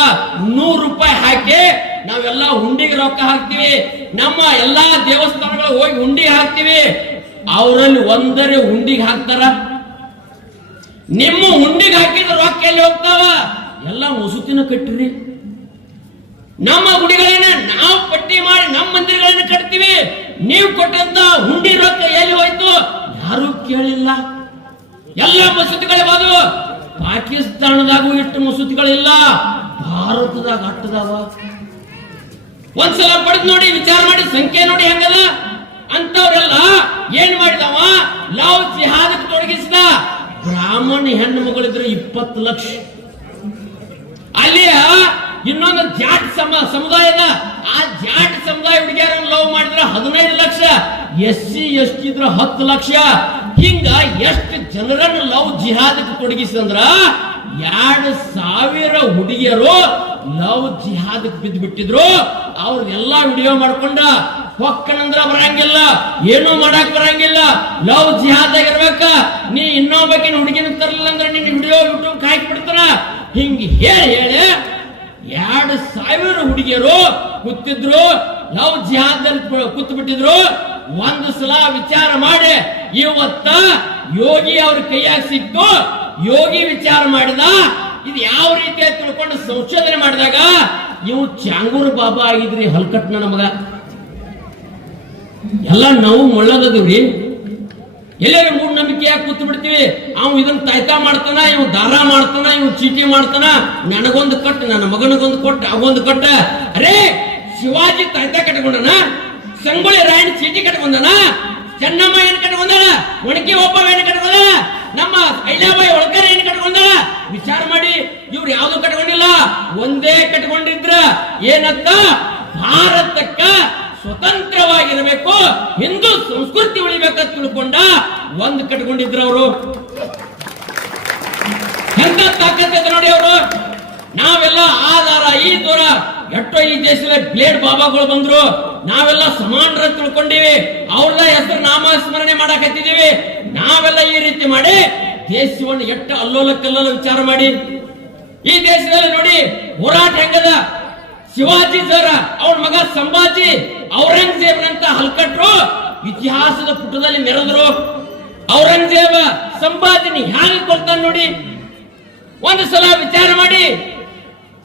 100 ರೂಪಾಯಿ ಹಾಕಿ ನಾವೆಲ್ಲ ಹುಂಡಿಗೆ ರೊಕ್ಕ ಹಾಕ್ತಿವಿ. ನಮ್ಮ ಎಲ್ಲಾ ದೇವಸ್ಥಾನಗಳು ಹೋಗಿ ಹುಂಡಿ ಹಾಕ್ತಿವಿ. ಅವರಲ್ಲಿ ಒಂದರೆ ಹುಂಡಿಗೆ ಹಾಕ್ತಾರ. ನಿಮ್ಮ ಹುಂಡಿಗೆ ಹಾಕಿದ ರೊಕ್ಕ ಎಲ್ಲಿ ಹೋಗ್ತಾವ? ಎಲ್ಲ ಮುಸುತಿನ ಕಟ್ಟಿರಿ. ನಮ್ಮ ಗುಡಿಗಳನ್ನ ನಾವು ಪಟ್ಟಿ ಮಾಡಿ ನಮ್ಮ ಮಂದಿರಗಳನ್ನ ಕಟ್ತೀವಿ. ನೀವು ಕೊಟ್ಟಂತ ಹುಂಡಿ ರೊಕ್ಕ ಎಲ್ಲಿ ಹೋಯ್ತು? ಯಾರು ಕೇಳಿಲ್ಲ. ಎಲ್ಲ ಮಸೂತಿಗಳೇ ಬಾದು. ಪಾಕಿಸ್ತಾನದಾಗೂ ಎಷ್ಟು ಮಸೂತಿಗಳಿಲ್ಲ, ಭಾರತದಾಗ ಅಟ್ಟದಾವ. ಒಂದ್ಸಲ ಪಡೆದು ನೋಡಿ, ವಿಚಾರ ಮಾಡಿ, ಸಂಖ್ಯೆ ನೋಡಿ ಹೆಂಗದ. ಅಂತವ್ರೆಲ್ಲ ಏನ್ ಮಾಡಿದವ, ಲವ್ ಜಿಹಾದಕ್ಕೆ ತೊಡಗಿಸಿದ. ಬ್ರಾಹ್ಮಣ ಹೆಣ್ಣು ಮಗಳಿದ್ರು 20 ಲಕ್ಷ. ಅಲ್ಲಿಯ ಇನ್ನೊಂದು ಜಾಟ್ ಸಮುದಾಯದ ಆ ಜಾಟ್ ಸಮುದಾಯ ಹುಡುಗಿಯರನ್ನು ಲವ್ ಮಾಡಿದ್ರೆ 15 ಲಕ್ಷ, SC ST ಇದ್ರೆ 10 ಲಕ್ಷ. ಹಿಂಗ ಎಷ್ಟು ಜನರನ್ನು ಲವ್ ಜಿಹಾದಕ್ಕೆ ತೊಡಗಿಸಿದ್ರ 2000 ಹುಡುಗಿಯರು ಲವ್ ಜಿಹಾದಕ್ಕೆ ಬಿದ್ದು ಬಿಟ್ಟಿದ್ರು. ಅವ್ರದೆಲ್ಲಾ ವಿಡಿಯೋ ಮಾಡ್ಕೊಂಡ ಹೊಕ್ಕನಂದ್ರ ಬರಂಗಿಲ್ಲ, ಏನು ಮಾಡಕ್ ಬರಂಗಿಲ್ಲ, ಲವ್ ಜಿಹಾದಾಗ ಇರ್ಬೇಕ, ನೀ ಇನ್ನೊಬ್ಬಕಿನ ಹುಡುಗಿನ ತರಲಿಲ್ಲ ಅಂದ್ರೆ ನಿನ್ನ ವಿಡಿಯೋ ಯೂಟ್ಯೂಬ್ ಹಾಕಿ ಬಿಡ್ತಾನ. ಹಿಂಗ ಹೇಳಿ 2000 ಹುಡುಗಿಯರು ಕೂತಿದ್ರು, ಲವ್ ಜಿಹಾದಲ್ಲಿ ಕೂತು ಬಿಟ್ಟಿದ್ರು. ಒಂದು ಸಲ ವಿಚಾರ ಮಾಡಿ ಇವತ್ತ ಯೋಗಿ ಅವ್ರ ಕೈಯಾಗ ಸಿಕ್ತು. ಯೋಗಿ ವಿಚಾರ ಮಾಡಿದ, ಇದು ಯಾವ ರೀತಿ ತಿಳ್ಕೊಂಡು ಸಂಶೋಧನೆ ಮಾಡಿದಾಗ ಇವು ಚಾಂಗೂರ್ ಬಾಬಾ ಆಗಿದ್ರಿ, ಹಲ್ಕಟ್ನ ನಮಗ ಎಲ್ಲ ನಾವು ಮುಳ್ಳದವ್ರಿ. ಎಲ್ಲರೂ ಮೂಢನಂಬಿಕೆಯಾಗಿ ಕೂತು ಬಿಡ್ತೀವಿ. ಅವ್ ಇದನ್ನ ತಾಯ್ತಾ ಮಾಡ್ತಾನ, ಇವ್ ದಾರ ಮಾಡ್ತಾನ, ಇವ್ ಚೀಟಿ ಮಾಡ್ತಾನ, ನನಗೊಂದು ಕಟ್ಟು, ನನ್ನ ಮಗನಿಗೊಂದು ಕೊಟ್ಟು, ಅಗೊಂದು ಕೊಟ್ಟ. ಅರೇ ಶಿವಾಜಿ ತಾಯ್ತಾ ಕಟ್ಕೊಂಡನ, ಸಂಗೊಳ್ಳಿ ರಾಯಣ್ಣ ಚೀಟಿ ಕಟ್ಕೊಂಡನ, ಚೆನ್ನಮ್ಮ ಏನ್ ಕಟ್ಕೊಂಡನ, ಒಣಕಿ ಒಬ್ಬ ಏನ್ ಕಟ್ಕೊಂಡನ, ನಮ್ಮ ಐಲಾಬಾಯಿ ಒಳಕರ ಏನ್ ಕಟ್ಕೊಂಡನ. ವಿಚಾರ ಮಾಡಿ, ಇವ್ರು ಯಾವ್ದು ಕಟ್ಕೊಂಡಿಲ್ಲ, ಒಂದೇ ಕಟ್ಕೊಂಡಿದ್ರ ಏನಂತ ಭಾರತಕ್ಕ ಸ್ವತಂತ್ರವಾಗಿರಬೇಕು, ಹಿಂದೂ ಸಂಸ್ಕೃತಿ ಉಳಿಬೇಕಂತ ತಿಳ್ಕೊಂಡ ಒಂದು ಕಟ್ಕೊಂಡಿದ್ರು ಅವರು. ಎಂತ ತಾಕತ್ತಿದೆ ನೋಡಿ ಅವರು. ನಾವೆಲ್ಲ ಆಧಾರ ಈ ದೂರ ಎಷ್ಟೋ ಈ ದೇಶದಲ್ಲಿ ಬ್ಲೇಡ್ ಬಾಬಾಗಳು ಬಂದ್ರು, ನಾವೆಲ್ಲ ಸಮಾನರ ತಿಳ್ಕೊಂಡಿವಿ, ಅವ್ರದ ಹೆಸರು ನಾಮಸ್ಮರಣೆ ಮಾಡಕತ್ತಿದೀವಿ. ನಾವೆಲ್ಲ ಈ ರೀತಿ ಮಾಡಿ ದೇಶವನ್ನು ಎಷ್ಟು ಅಲ್ಲೋಲ ಕಲ್ಲೋಲ ವಿಚಾರ ಮಾಡಿ ಈ ದೇಶದಲ್ಲಿ ನೋಡಿ ಹೋರಾಟ ಹೆಂಗದ. ಶಿವಾಜಿ ಸರ ಅವ್ರ ಮಗ ಸಂಭಾಜಿ ಔರಂಗಜೇಬನಂತ ಹಲ್ಕಟ್ರು ಇತಿಹಾಸದ ಪುಟದಲ್ಲಿ ಮೆರೆದ್ರು. ಔರಂಗಜೇಬ ಸಂಭಾಜಿನಿ ಹ್ಯಾಂಗ ಕೊಡ್ತಾನ ನೋಡಿ. ಒಂದು ಸಲ ವಿಚಾರ ಮಾಡಿ,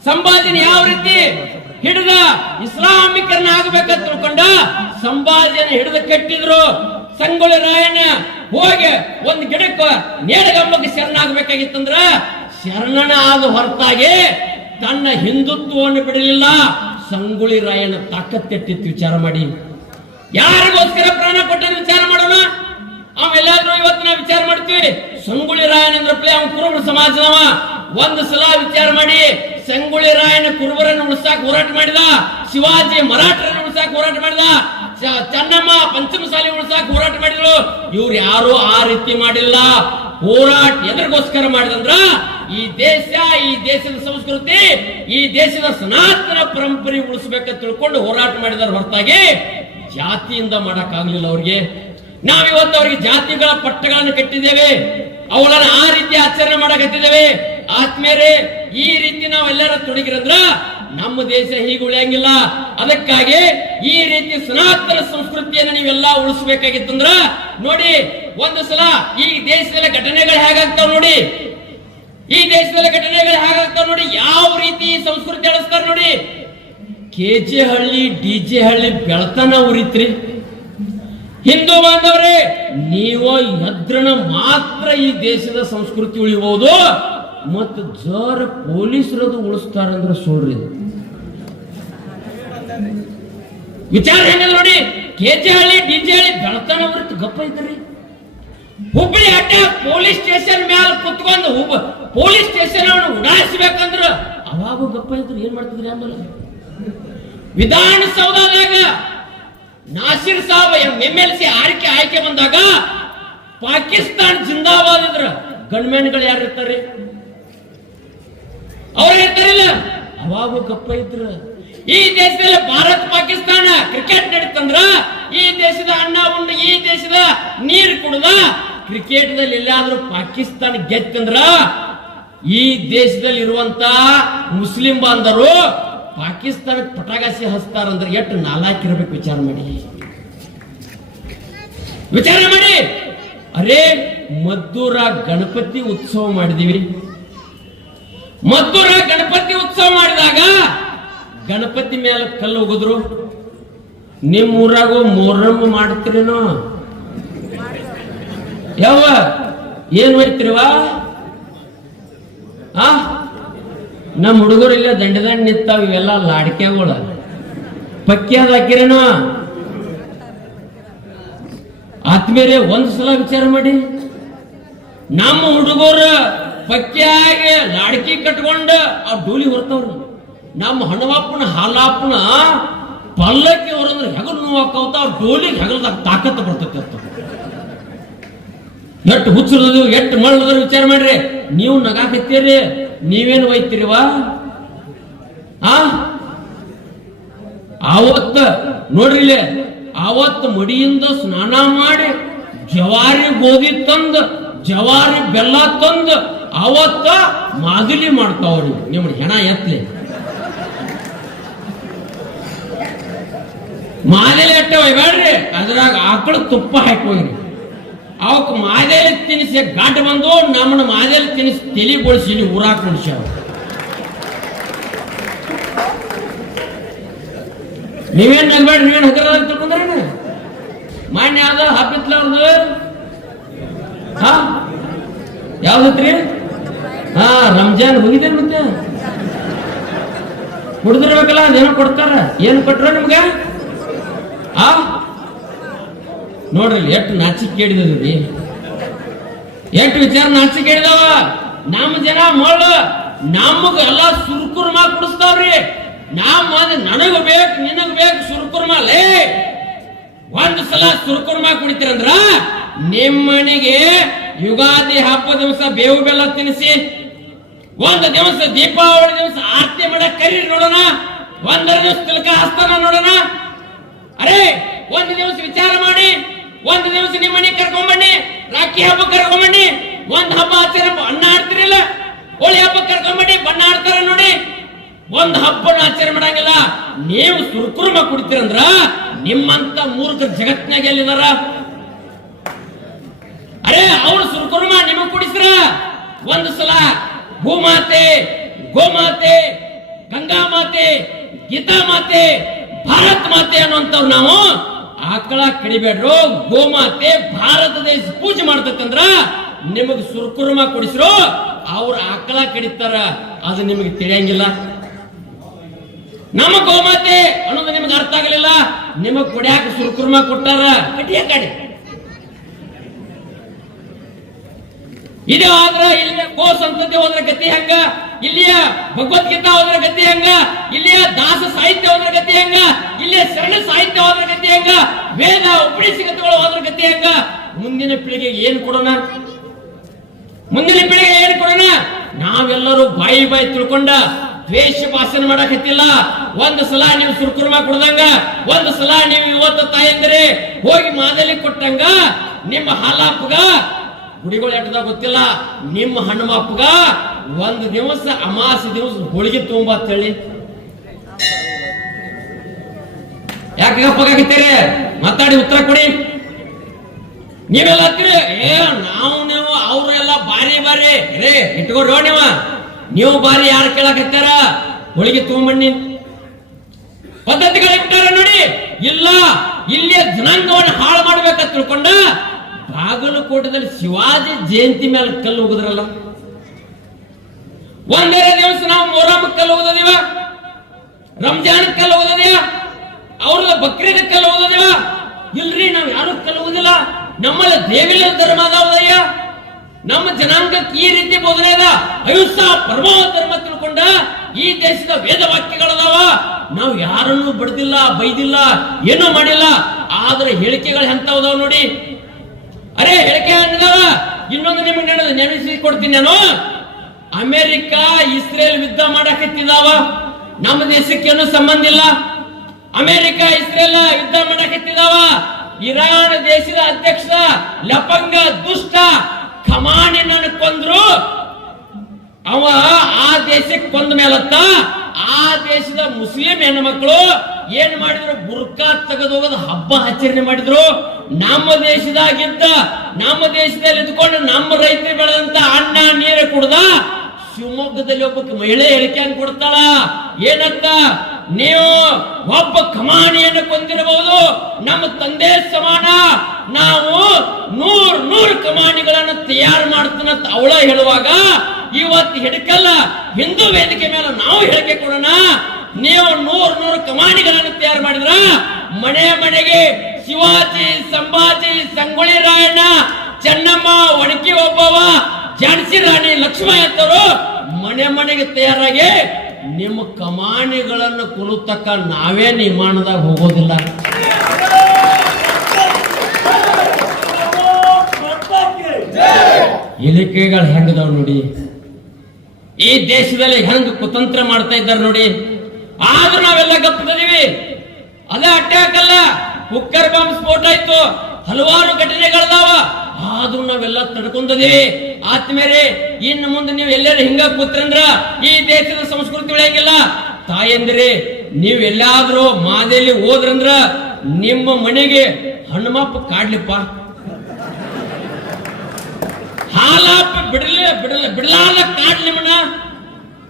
ಸಂಭಾಜಿನಿ ಯಾವ ರೀತಿ ಹಿಡಿದ ಇಸ್ಲಾಮೀಕರಣ ಆಗಬೇಕಂತ ತಿಳ್ಕೊಂಡ ಸಂಭಾಜಿನ ಹಿಡಿದು ಕಟ್ಟಿದ್ರು. ಸಂಗೊಳ್ಳಿ ರಾಯಣ್ಣ ಹೋಗಿ ಒಂದು ಗಿಡಕ್ಕೆ ನೇಡಗಂಬಕ್ಕೆ ಶರಣಾಗಬೇಕಾಗಿತ್ತಂದ್ರ ಶರಣನ ಆದ ಹೊರತಾಗಿ ತನ್ನ ಹಿಂದುತ್ವವನ್ನು ಬಿಡಲಿಲ್ಲ. ಸಂಗೊಳ್ಳಿ ರಾಯಣ್ಣ ತಾಕತ್ತೆಟ್ಟಿತ್ತು. ವಿಚಾರ ಮಾಡಿ, ಯಾರಿಗೋಸ್ಕರ ಪ್ರಾಣ ಕೊಟ್ಟ ವಿಚಾರ ಮಾಡೋಣ. ಅವೆಲ್ಲಾದ್ರೂ ಇವತ್ತು ನಾವು ವಿಚಾರ ಮಾಡ್ತೀವಿ. ಸಂಗೊಳ್ಳಿ ರಾಯಣ್ಣ ಅಂದ್ರೆ ಅವನು ಕುರುಬರ ಸಮಾಜದವ. ಒಂದು ಸಲ ವಿಚಾರ ಮಾಡಿ, ಸಂಗೊಳ್ಳಿ ರಾಯಣ್ಣ ಕುರುಬರನ್ನು ಉಳಿಸಾಕ ಹೋರಾಟ ಮಾಡಿದ, ಶಿವಾಜಿ ಮರಾಠರನ್ನು ಉಳಿಸಾಕ ಹೋರಾಟ ಮಾಡಿದ, ಚೆನ್ನಮ್ಮ ಪಂಚಮಸಾಲಿ ಉಳಿಸಾಕ ಹೋರಾಟ ಮಾಡಿದ್ರು. ಇವ್ರು ಯಾರು ಆ ರೀತಿ ಮಾಡಿಲ್ಲ. ಹೋರಾಟ ಎದರಿಗೋಸ್ಕರ ಮಾಡಿದಂದ್ರ ಈ ದೇಶ, ಈ ದೇಶದ ಸಂಸ್ಕೃತಿ, ಈ ದೇಶದ ಸನಾತನ ಪರಂಪರೆ ಉಳಿಸಬೇಕಂತ ತಿಳ್ಕೊಂಡು ಹೋರಾಟ ಮಾಡಿದಾರ ಹೊರತಾಗಿ ಜಾತಿಯಿಂದ ಮಾಡಕ್ ಆಗ್ಲಿಲ್ಲ ಅವ್ರಿಗೆ. ನಾವಿವತ್ತು ಅವ್ರಿಗೆ ಜಾತಿಗಳ ಪಟ್ಟಗಳನ್ನು ಕಟ್ಟಿದ್ದೇವೆ, ಅವುಗಳನ್ನ ಆ ರೀತಿ ಆಚರಣೆ ಮಾಡಕತ್ತಿದ್ದೇವೆ. ಆತ್ಮೇರೆ ಈ ರೀತಿ ನಾವೆಲ್ಲರ ತೊಡಗಿರಂದ್ರ ನಮ್ಮ ದೇಶ ಹೀಗೆ ಉಳಿಯಂಗಿಲ್ಲ. ಅದಕ್ಕಾಗಿ ಈ ರೀತಿ ಸನಾತನ ಸಂಸ್ಕೃತಿಯನ್ನು ನೀವೆಲ್ಲ ಉಳಿಸಬೇಕಾಗಿತ್ತಂದ್ರ ನೋಡಿ, ಒಂದು ಸಲ ಈ ದೇಶದಲ್ಲಿ ಘಟನೆಗಳು ಹೇಗಾಗ್ತಾವ ನೋಡಿ, ಈ ದೇಶದಲ್ಲಿ ಘಟನೆಗಳು ಹೇಗಾಗ್ತಾವ ನೋಡಿ, ಯಾವ ರೀತಿ ಸಂಸ್ಕೃತಿ ಅಳಿಸ್ತಾರ ನೋಡಿ. KJ ಹಳ್ಳಿ DJ ಹಳ್ಳಿ ಬೆಳತನ ಉರಿತ್ರಿ. ಹಿಂದೂ ಬಾಂಧವರೇ, ನೀವು ಎದ್ರನ ಮಾತ್ರ ಈ ದೇಶದ ಸಂಸ್ಕೃತಿ ಉಳಿಬಹುದು, ಮತ್ತು ಜರ ಪೊಲೀಸರದು ಉಳಿಸ್ತಾರಂದ್ರ ಸುಳ್ರಿ. ವಿಚಾರ ಹೆಂಗ ನೋಡಿ. KJ ಹಳ್ಳಿ DJ ಹಳ್ಳಿ ಬೆಳತನ ಉರಿತು ಗಪ್ಪ ಇದ್ರಿ. ಹುಬ್ಬಳ್ಳಿ ಅಡ್ಡ ಪೊಲೀಸ್ ಸ್ಟೇಷನ್ ಮ್ಯಾಲ ಕುತ್ಕೊಂಡು ಪೊಲೀಸ್ ಸ್ಟೇಷನ್ ಅವನು ಉಡಾಯಿಸಬೇಕಂದ್ರ ಅವಾಗ ಗಪ್ಪ ಇದ್ರು. ಏನ್ ಮಾಡ್ತಿದ್ರಿ ಆಮೇಲೆ ವಿಧಾನಸೌಧದಾಗ ನಾಸಿರ್ ಸಾಹೇಬ್ MLC ಆಯ್ಕೆ ಬಂದಾಗ ಪಾಕಿಸ್ತಾನ ಜಿಂದಾಬಾದ್ ಇದ್ರ ಗನ್ಮ್ಯಾನ್ಗಳು ಯಾರು ಇರ್ತಾರೆ? ಅವ್ರು ಇರ್ತಾರಿಲ್ಲ. ಅವಾಗ ಗಪ್ಪ ಇದ್ರು. ಈ ದೇಶದಲ್ಲಿ ಭಾರತ ಪಾಕಿಸ್ತಾನ ಕ್ರಿಕೆಟ್ ನಡೀತಂದ್ರ ಈ ದೇಶದ ಅನ್ನ ಉಂಡು, ಈ ದೇಶದ ನೀರು ಕುಡಿದ ಕ್ರಿಕೆಟ್ ದಲ್ಲಿ ಎಲ್ಲಾದ್ರೂ ಪಾಕಿಸ್ತಾನ ಗೆತ್ತಂದ್ರ ಈ ದೇಶದಲ್ಲಿ ಇರುವಂತ ಮುಸ್ಲಿಂ ಬಾಂಧವರು ಪಾಕಿಸ್ತಾನಕ್ಕೆ ಪಟಾಕಾಸಿ ಹಚ್ತಾರಂದ್ರೆ ಎಷ್ಟು ನಾಲಾಕಿರ್ಬೇಕು. ವಿಚಾರ ಮಾಡಿ, ವಿಚಾರ ಮಾಡಿ. ಅರೇ ಮದ್ದೂರ ಗಣಪತಿ ಉತ್ಸವ ಮಾಡಿದೀವಿ. ಮದ್ದೂರ ಗಣಪತಿ ಉತ್ಸವ ಮಾಡಿದಾಗ ಗಣಪತಿ ಮೇಲೆ ಕಲ್ಲು ಹೋಗಿದ್ರು. ನಿಮ್ ಊರಾಗೂ ಮೊಹರಂ ಮಾಡ್ತೀರೇನೋ? ಯಾವ ಏನ್ ಹೋಯ್ತಿರಿವಾ? ನಮ್ಮ ಹುಡುಗರು ಇಲ್ಲ ದಂಡ ನಿಂತಾವ. ಇವೆಲ್ಲ ಲಾಡ್ಕೆಗಳು ಪಕ್ಕಿ ಅದ ಹಾಕಿರೇನೋ? ಆತ್ಮೇಲೆ ಒಂದ್ ಸಲ ವಿಚಾರ ಮಾಡಿ. ನಮ್ಮ ಹುಡುಗರು ಪಕ್ಕಿಯಾಗಿ ಲಾಡ್ಕಿ ಕಟ್ಕೊಂಡು ಆ ಡೋಲಿ ಹೊರ್ತವ್ರು. ನಮ್ಮ ಹಣವಪ್ಪನ ಹಾಲಪ್ಪನ ಪಲ್ಲಕ್ಕಿ ಹೊರಂದ್ರೆ ಹೆಗಲ್ ನೋವಾಕವತ್ತ ಅವ್ರ ಡೋಲಿಗೆ ಹೆಗಲ್ದಾಗ ತಾಕತ್ತು ಬರ್ತೈತಿ ಅಂತ. ಎಷ್ಟು ಹುಚ್ಚರದು ಎಷ್ಟು ಮಳ್ಳದ್ರ ವಿಚಾರ ಮಾಡ್ರಿ. ನೀವು ನಗಾಕತ್ತೀರಿ, ನೀವೇನು ಒಯ್ತೀರಿವಾ? ಆವತ್ತ ನೋಡ್ರಿ ಇಲ್ಲಿ, ಆವತ್ತು ಮಡಿಯಿಂದ ಸ್ನಾನ ಮಾಡಿ ಜವಾರಿ ಗೋಧಿ ತಂದು ಜವಾರಿ ಬೆಲ್ಲ ತಂದು ಅವತ್ತ ಮಾದಲಿ ಮಾಡ್ತಾವ್ರಿ. ನಿಮ್ ಹೆಣ ಎತ್ತಲಿ ಮಾದಲಿ ಅಟ್ಟ ಒಯ್ಬೇಡ್ರಿ, ಅದ್ರಾಗ ಆಕಳ ತುಪ್ಪ ಹಾಕಿ ಹೋಗ್ರಿ. ಅವಕ್ ಮಾದೇಲಿ ತಿನಿಸಿ ಗಾಟ್ ಬಂದು ನಮ್ಮನ್ನ ಮಾದೇಲಿ ತಿನಿಸಿ ತಲಿ ಬೋಳಿಸಿ ಇಲ್ಲಿ ಊರಾಕ್ ಕುಡಿಸ್ಯಾವ. ನೀವೇನ್ ನಗ್ಬೇಡ್ರಿ, ನೀವೇನ್ ಹಗರ ತಿಳ್ಕೊಂಡ್ರೇನು? ಮಾನ್ಯ ಯಾವ್ದ ಹಬ್ಬಿತ್ಲ ಅವ್ರದ್ದು ಯಾವ್ದತ್ರಿ? ರಂಜಾನ್ ಹೋಗಿದ್ದೇನೆ. ಮತ್ತೆ ಕುಡಿದಿರ್ಬೇಕಲ್ಲ, ಅದೇನೋ ಕೊಡ್ತಾರ. ಏನ್ ಕೊಟ್ರ ನಿಮ್ಗ? ನೋಡ್ರಿ ಎಷ್ಟು ನಾಚಿಕೆ ಕೇಳಿದ್ರಿ, ಎಷ್ಟು ವಿಚಾರ ನಾಚಿಕೆ ಕೇಳಿದವ. ನಮ್ಮ ಜನ ಮಳ್ಳು ನಮಗ ಎಲ್ಲ ಸುರ್ಕುರ್ಮಾ ಕುಡಿಸ್ತಾವ್ರಿ. ನನಗ ಬೇಕು ನಿನಗ ಬೇಕು ಸುರ್ಕುರ್ಮಾ. ಲೇ ಒಂದ್ ಸಲ ಸುರ್ಕುರ್ಮಾ ಕುಡಿತೀರಂದ್ರ ನಿಮ್ಮನೆಗೆ ಯುಗಾದಿ ಹಬ್ಬ ದಿವಸ ಬೇವು ಬೆಲ್ಲ ತಿನ್ನಿಸಿ, ಒಂದು ದಿವಸ ದೀಪಾವಳಿ ದಿವಸ ಆರತಿ ಮಾಡಕ್ ಕರಿ ನೋಡೋಣ, ಒಂದರ ದಿವಸ ತಿಲಕ ಹಸ್ತಾನ ನೋಡೋಣ. ಅರೇ ಒಂದು ದಿವಸ ವಿಚಾರ ಮಾಡಿ, ಒಂದು ದಿವಸ ನಿಮ್ಮ ಮನೆಗೆ ಕರ್ಕೊಂಬನ್ನಿ, ರಾಖಿ ಹಬ್ಬ ಕರ್ಕೊಂಬನ್ನಿ, ಒಂದ್ ಹಬ್ಬ ಆಚರಣೆ ಅನ್ನ ಆಡ್ತಿರಲ್ಲ, ಹೋಳಿ ಹಬ್ಬ ಕರ್ಕೊಂಬನ್ನಿ, ಬಣ್ಣ ಆಡ್ತಾರ ನೋಡಿ. ಒಂದ್ ಹಬ್ಬನ ಆಚರಣೆ ಮಾಡಂಗಿಲ್ಲ. ನೀವು ಸುರ್ಕುರ್ಮ ಕುಡಿತೀರಂದ್ರ ನಿಮ್ಮಂತ ಮೂರ್ಖ ಜಗತ್ನಾಗ ಎಲ್ಲಿದಾರ? ಅರೇ ಅವ್ರು ಸುರ್ಕುರ್ಮ ನಿಮಗ್ ಕುಡಿಸ್ರ ಒಂದು ಸಲ ಭೂಮಾತೆ, ಗೋಮಾತೆ, ಗಂಗಾ ಮಾತೆ, ಗೀತಾ ಮಾತೆ, ಭಾರತ್ ಮಾತೆ ಅನ್ನುವಂಥವ್ರು ನಾವು ಆಕಳ ಕಡಿಬೇಡ್ರು. ಗೋಮಾತೆ ಭಾರತ ದೇಶ ಪೂಜೆ ಮಾಡ್ತಂದ್ರ ನಿಮಗ್ ಸುರ್ಕುರ್ಮ ಕುಡಿಸ್ರು, ಅವ್ರ ಆಕಳ ಕಡಿತಾರ. ಅದು ನಿಮಗೆ ತಿಳಿಯಂಗಿಲ್ಲ. ನಮ್ಮ ಗೋಮಾತೆ ಅನ್ನೋದು ನಿಮ್ಗೆ ಅರ್ಥ ಆಗಲಿಲ್ಲ. ನಿಮಗ್ ಕುಡಿಯಾಕ ಸುರ್ಕುರ್ಮ ಕೊಟ್ಟಾರ, ಕಡಿಯ ಕಡಿ. ಇದು ಆದ್ರ ಇಲ್ಲಿಯ ಗೋ ಸಂತತಿ ಹೋದ್ರ ಗತಿ ಹಂಗ, ಇಲ್ಲಿಯ ಭಗವದ್ಗೀತಾ ಹೋದ್ರ ಗತಿ ಹಂಗ, ಇಲ್ಲಿಯ ದಾಸ ಸಾಹಿತ್ಯ ಹೋದ್ರ ಗತಿ ಹಂಗ, ಇಲ್ಲಿಯ ಶರಣ ಸಾಹಿತ್ಯ ಹೋದ್ರ ಗತಿ ಹಂಗ, ವೇದ ಉಪನಿಷತ್ತುಗಳು ಹೋದ್ರ ಗತಿ ಹಂಗ. ಮುಂದಿನ ಪೀಳಿಗೆಗೆ ಏನ್ ಕೊಡೋಣ? ಮುಂದಿನ ಪೀಳಿಗೆ ಏನ್ ಕೊಡೋಣ? ನಾವೆಲ್ಲರೂ ಬಾಯಿ ಬಾಯಿ ತಿಳ್ಕೊಂಡ ದ್ವೇಷ ಭಾಷಣ ಮಾಡಕತ್ತಿಲ್ಲ. ಒಂದು ಸಲ ನೀವು ಸುರ್ಕುರ್ಮ ಕುಡ್ದಂಗ, ಒಂದು ಸಲ ನೀವು ಇವತ್ತು ತಾಯಂದ್ರೆ ಹೋಗಿ ಮಾದಲಿ ಕೊಟ್ಟಂಗ, ನಿಮ್ಮ ಹಾಲಪ್ಪಗ ಗುಡಿಗಳು ಎಟ್ಟದ ಗೊತ್ತಿಲ್ಲ, ನಿಮ್ಮ ಹನುಮಪ್ಪಗ ಒಂದು ದಿವಸ ಅಮಾಸೆ ದಿವಸ ಹೋಳಿಗೆ ತುಂಬ ಅಂತೇಳಿ ಯಾಕೆ ಗಪ್ಪಗಾಗಿತ್ತೀರಿ? ಮಾತಾಡಿ ಉತ್ತರ ಕೊಡಿ. ನೀವೆಲ್ಲ ಹತ್ತಿರಿ ನಾವು ನೀವು ಅವ್ರೆಲ್ಲ ಬಾರಿ ಬಾರಿ ರೇ ಇಟ್ಕೊಡ್ರೋ. ನೀವು ಬಾರಿ ಯಾರು ಕೇಳಕತ್ತಾರ? ಹೋಳಿಗೆ ತಗೊಂಬಣ್ಣಿ ಪದ್ಧತಿಗಳು ಇಟ್ಟಾರ ನೋಡಿ. ಇಲ್ಲ, ಇಲ್ಲಿಯ ಜನಾಂಗವನ್ನು ಹಾಳು ಮಾಡ್ಬೇಕಂತ ತಿಳ್ಕೊಂಡ ಬಾಗಲಕೋಟದಲ್ಲಿ ಶಿವಾಜಿ ಜಯಂತಿ ಮೇಲೆ ಕಲ್ಲು ಹೋಗುದ್ರಲ್ಲ. ಒಂದೇ ದಿವಸ ನಾವು ಮೊಹರಂ ಕಲ್ಲು ಹೋಗೋದಿವ, ರಂಜಾನ್ ಕಲ್ಲು ಹೋಗೋದಿವ, ಅವ್ರದ ಬಕ್ರೀದ್ ಕಲ್ಲು ಹೋಗೋದಿವ. ಇಲ್ರಿ, ನಾವ್ ಯಾರು ಕಲ್ಲು ಹೋಗುದಿಲ್ಲ. ನಮ್ಮಲ್ಲಿ ದೇವಿಲ ಧರ್ಮ ಅದಾವದಯ್ಯ. ನಮ್ಮ ಜನಾಂಗಕ್ಕೆ ಈ ರೀತಿ ಬೋಧನೆ ಅದ. ಅಹಿಂಸಾ ಪರಮ ಧರ್ಮ ತಿಳ್ಕೊಂಡ ಈ ದೇಶದ ವೇದ ವಾಕ್ಯಗಳದಾವ. ನಾವು ಯಾರನ್ನು ಬಡ್ದಿಲ್ಲ, ಬೈದಿಲ್ಲ, ಏನೂ ಮಾಡಿಲ್ಲ. ಆದ್ರೆ ಹೇಳಿಕೆಗಳು ಎಂತವದಾವ ನೋಡಿ. ಅರೆ ಹೇಳಿಕೆ ಅನ್ನದಾವ. ಇನ್ನೊಂದು ನಿಮಗೆ ನೆನಪಿಸಿ ಕೊಡ್ತೀನಿ ನಾನು. ಅಮೆರಿಕ ಇಸ್ರೇಲ್ ಯುದ್ಧ ಮಾಡಕತ್ತಿದಾವ. ನಮ್ಮ ದೇಶಕ್ಕೇನು ಸಂಬಂಧ ಇಲ್ಲ. ಅಮೆರಿಕ ಇಸ್ರೇಲ್ ಯುದ್ಧ ಮಾಡಕತ್ತಿದಾವ. ಇರಾನ್ ದೇಶದ ಅಧ್ಯಕ್ಷ ಲಪಂಗ ದುಷ್ಟ ಖಮಾನಿನನ್ನು ಕೊಂದ್ರು. ಅವ ಆ ದೇಶಕ್ಕೆ ಕೊಂದ ಮೇಲತ್ತ ಆ ದೇಶದ ಮುಸ್ಲಿಂ ಹೆಣ್ಮಕ್ಳು ಏನ್ ಮಾಡಿದ್ರು? ಬುರ್ಕಾ ತೆಗೆದೋಗದ ಹಬ್ಬ ಆಚರಣೆ ಮಾಡಿದ್ರು. ನಮ್ಮ ದೇಶದಾಗಿದ್ದ, ನಮ್ಮ ದೇಶದಲ್ಲಿ ಇದ್ಕೊಂಡು ನಮ್ಮ ರೈತರು ಬೆಳೆದಂತ ಅನ್ನ ನೀರು ಕುಡ್ದ ಶಿವಮೊಗ್ಗದಲ್ಲಿ ಒಬ್ಬ ಮಹಿಳೆ ಹೇಳಿಕೆ ಕೊಡ್ತಾಳ. ಏನಂತ? ನೀವು ಒಬ್ಬ ಕಮಾನಿಯನ್ನು ಕೊಂದಿರಬಹುದು, ನಮ್ಮ ತಂದೆ ಸಮಾನ, ನಾವು 100 ಕಮಾನಿಗಳನ್ನು ತಯಾರು ಮಾಡ್ತಾನಂತ ಅವಳ ಹೇಳುವಾಗ, ಇವತ್ತು ಹಿಡಕಲ್ಲ ಹಿಂದೂ ವೇದಿಕೆ ಮೇಲೆ ನಾವು ಹೇಳಿಕೆ ಕೊಡೋಣ. ನೀವು 100 ಕಮಾನಿಗಳನ್ನು ತಯಾರು ಮಾಡಿದ್ರ ಮನೆ ಮನೆಗೆ ಶಿವಾಜಿ, ಸಂಭಾಜಿ, ಸಂಗೊಳ್ಳಿ ರಾಯಣ್ಣ, ಚೆನ್ನಮ್ಮ, ಒಣಕಿ ಒಬ್ಬವ, ಝಾನ್ಸಿ ರಾಣಿ ಲಕ್ಷ್ಮೀ ಅಂತವರು ಮನೆ ಮನೆಗೆ ತಯಾರಾಗಿ ನಿಮ್ಮ ಕಮಾನಿಗಳನ್ನು ಕುಲುತಕ್ಕ ನಾವೇ ವಿಮಾನದಾಗ ಹೋಗೋದಿಲ್ಲ. ಇಲಿಕೆಗಳು ಹೆಂಗದವ್ ನೋಡಿ, ಈ ದೇಶದಲ್ಲಿ ಹೆಂಗ್ ಕುತಂತ್ರ ಮಾಡ್ತಾ ಇದ್ದಾರೆ ನೋಡಿ. ಆದ್ರೂ ನಾವೆಲ್ಲ ಗಪ್ಪದಿವಿ. ಅದೇ ಅಟ್ಯಾಕ್ ಅಲ್ಲ, ಕುಕ್ಕರ್ ಬಾಂಬ್ ಸ್ಫೋಟ ಆಯ್ತು, ಹಲವಾರು ಘಟನೆಗಳದಾವ. ಆದ್ರೂ ನಾವೆಲ್ಲ ತಡ್ಕೊಂಡಿದೀವಿ. ಆತ್ಮೇಲೆ ಇನ್ನು ಮುಂದೆ ನೀವು ಎಲ್ಲರೂ ಹಿಂಗ ಕೂತ್ರಂದ್ರ ಈ ದೇಶದ ಸಂಸ್ಕೃತಿ ಉಳಿಯಂಗಿಲ್ಲ. ತಾಯಂದಿರಿ, ನೀವ್ ಎಲ್ಲಾದ್ರೂ ಮಾದೇಲಿ ಹೋದ್ರಂದ್ರ ನಿಮ್ಮ ಮನೆಗೆ ಹನುಮಪ್ಪ ಕಾಡ್ಲಿಪ್ಪ, ಹಾಲಾಪ ಬಿಡಲಾರ ಕಾಡ್ ನಿಮ್ಮನ್ನ.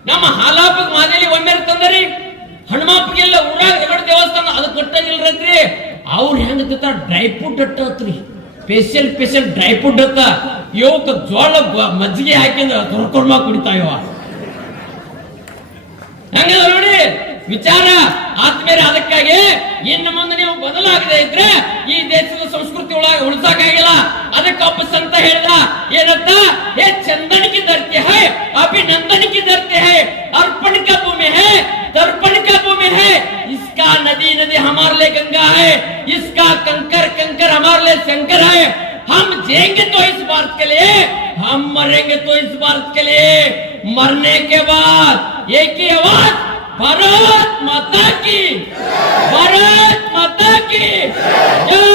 ನಮ್ಮ ಹಾಲಾಪ ಮಾದೇಲಿ ಒಮ್ಮೆ ತಂದರಿ, ಹನುಮಪ್ಪಗೆಲ್ಲ ಊರಾಗ ರಗಡ ದೇವಸ್ಥಾನ ಅದು ಕೊಟ್ಟಾಗಿಲ್ರಿ. ಅವ್ರು ಹೆಂಗ ಡ್ರೈ ಫ್ರೂಟ್ ಅಟ್ಟತ್ರಿ, ಸ್ಪೆಷಲ್ ಡ್ರೈ ಫ್ರೂಟ್ ಅತ್ತ. ಇವಕ್ಕ ಜೋಳ ಮಜ್ಜಿಗೆ ಹಾಕಿಂದ ತೊರ್ಕೊಂಡ್ ಕುಡಿತಾಯವ. ಹಂಗದ ನೋಡಿ ವಿಚಾರ. ಆತ್ಮೇಲೆ ಅದಕ್ಕಾಗಿ ಇನ್ನು ಮುಂದೆ ನೀವು ಬದಲಾಗದೆ ಇದ್ರೆ ಈ ದೇಶದ ಸಂಸ್ಕೃತಿ ಒಳಗೆ ಉಳಿಸಾಕಾಗಿಲ್ಲ. ಅದಕ್ಕೆ ಒಬ್ಬ ಸಂತ ಹೇಳ್ದ ಏನಂತ, ಏ ಚಂದನ ಕಿ ಧರ್ತಿ ಹೈ, ಅಭಿನಂದನ ಕಿ ಧರ್ತಿ ಹೈ, अर्पण का भूमि है, तर्पण का भूमि है. इसका नदी नदी हमारे लिए गंगा है, इसका कंकर कंकर हमारे लिए शंकर है. हम जिएंगे तो इस भारत के लिए, हम मरेंगे तो इस भारत के लिए. मरने के बाद एक ही आवाज, भारत माता की, भारत माता की जय.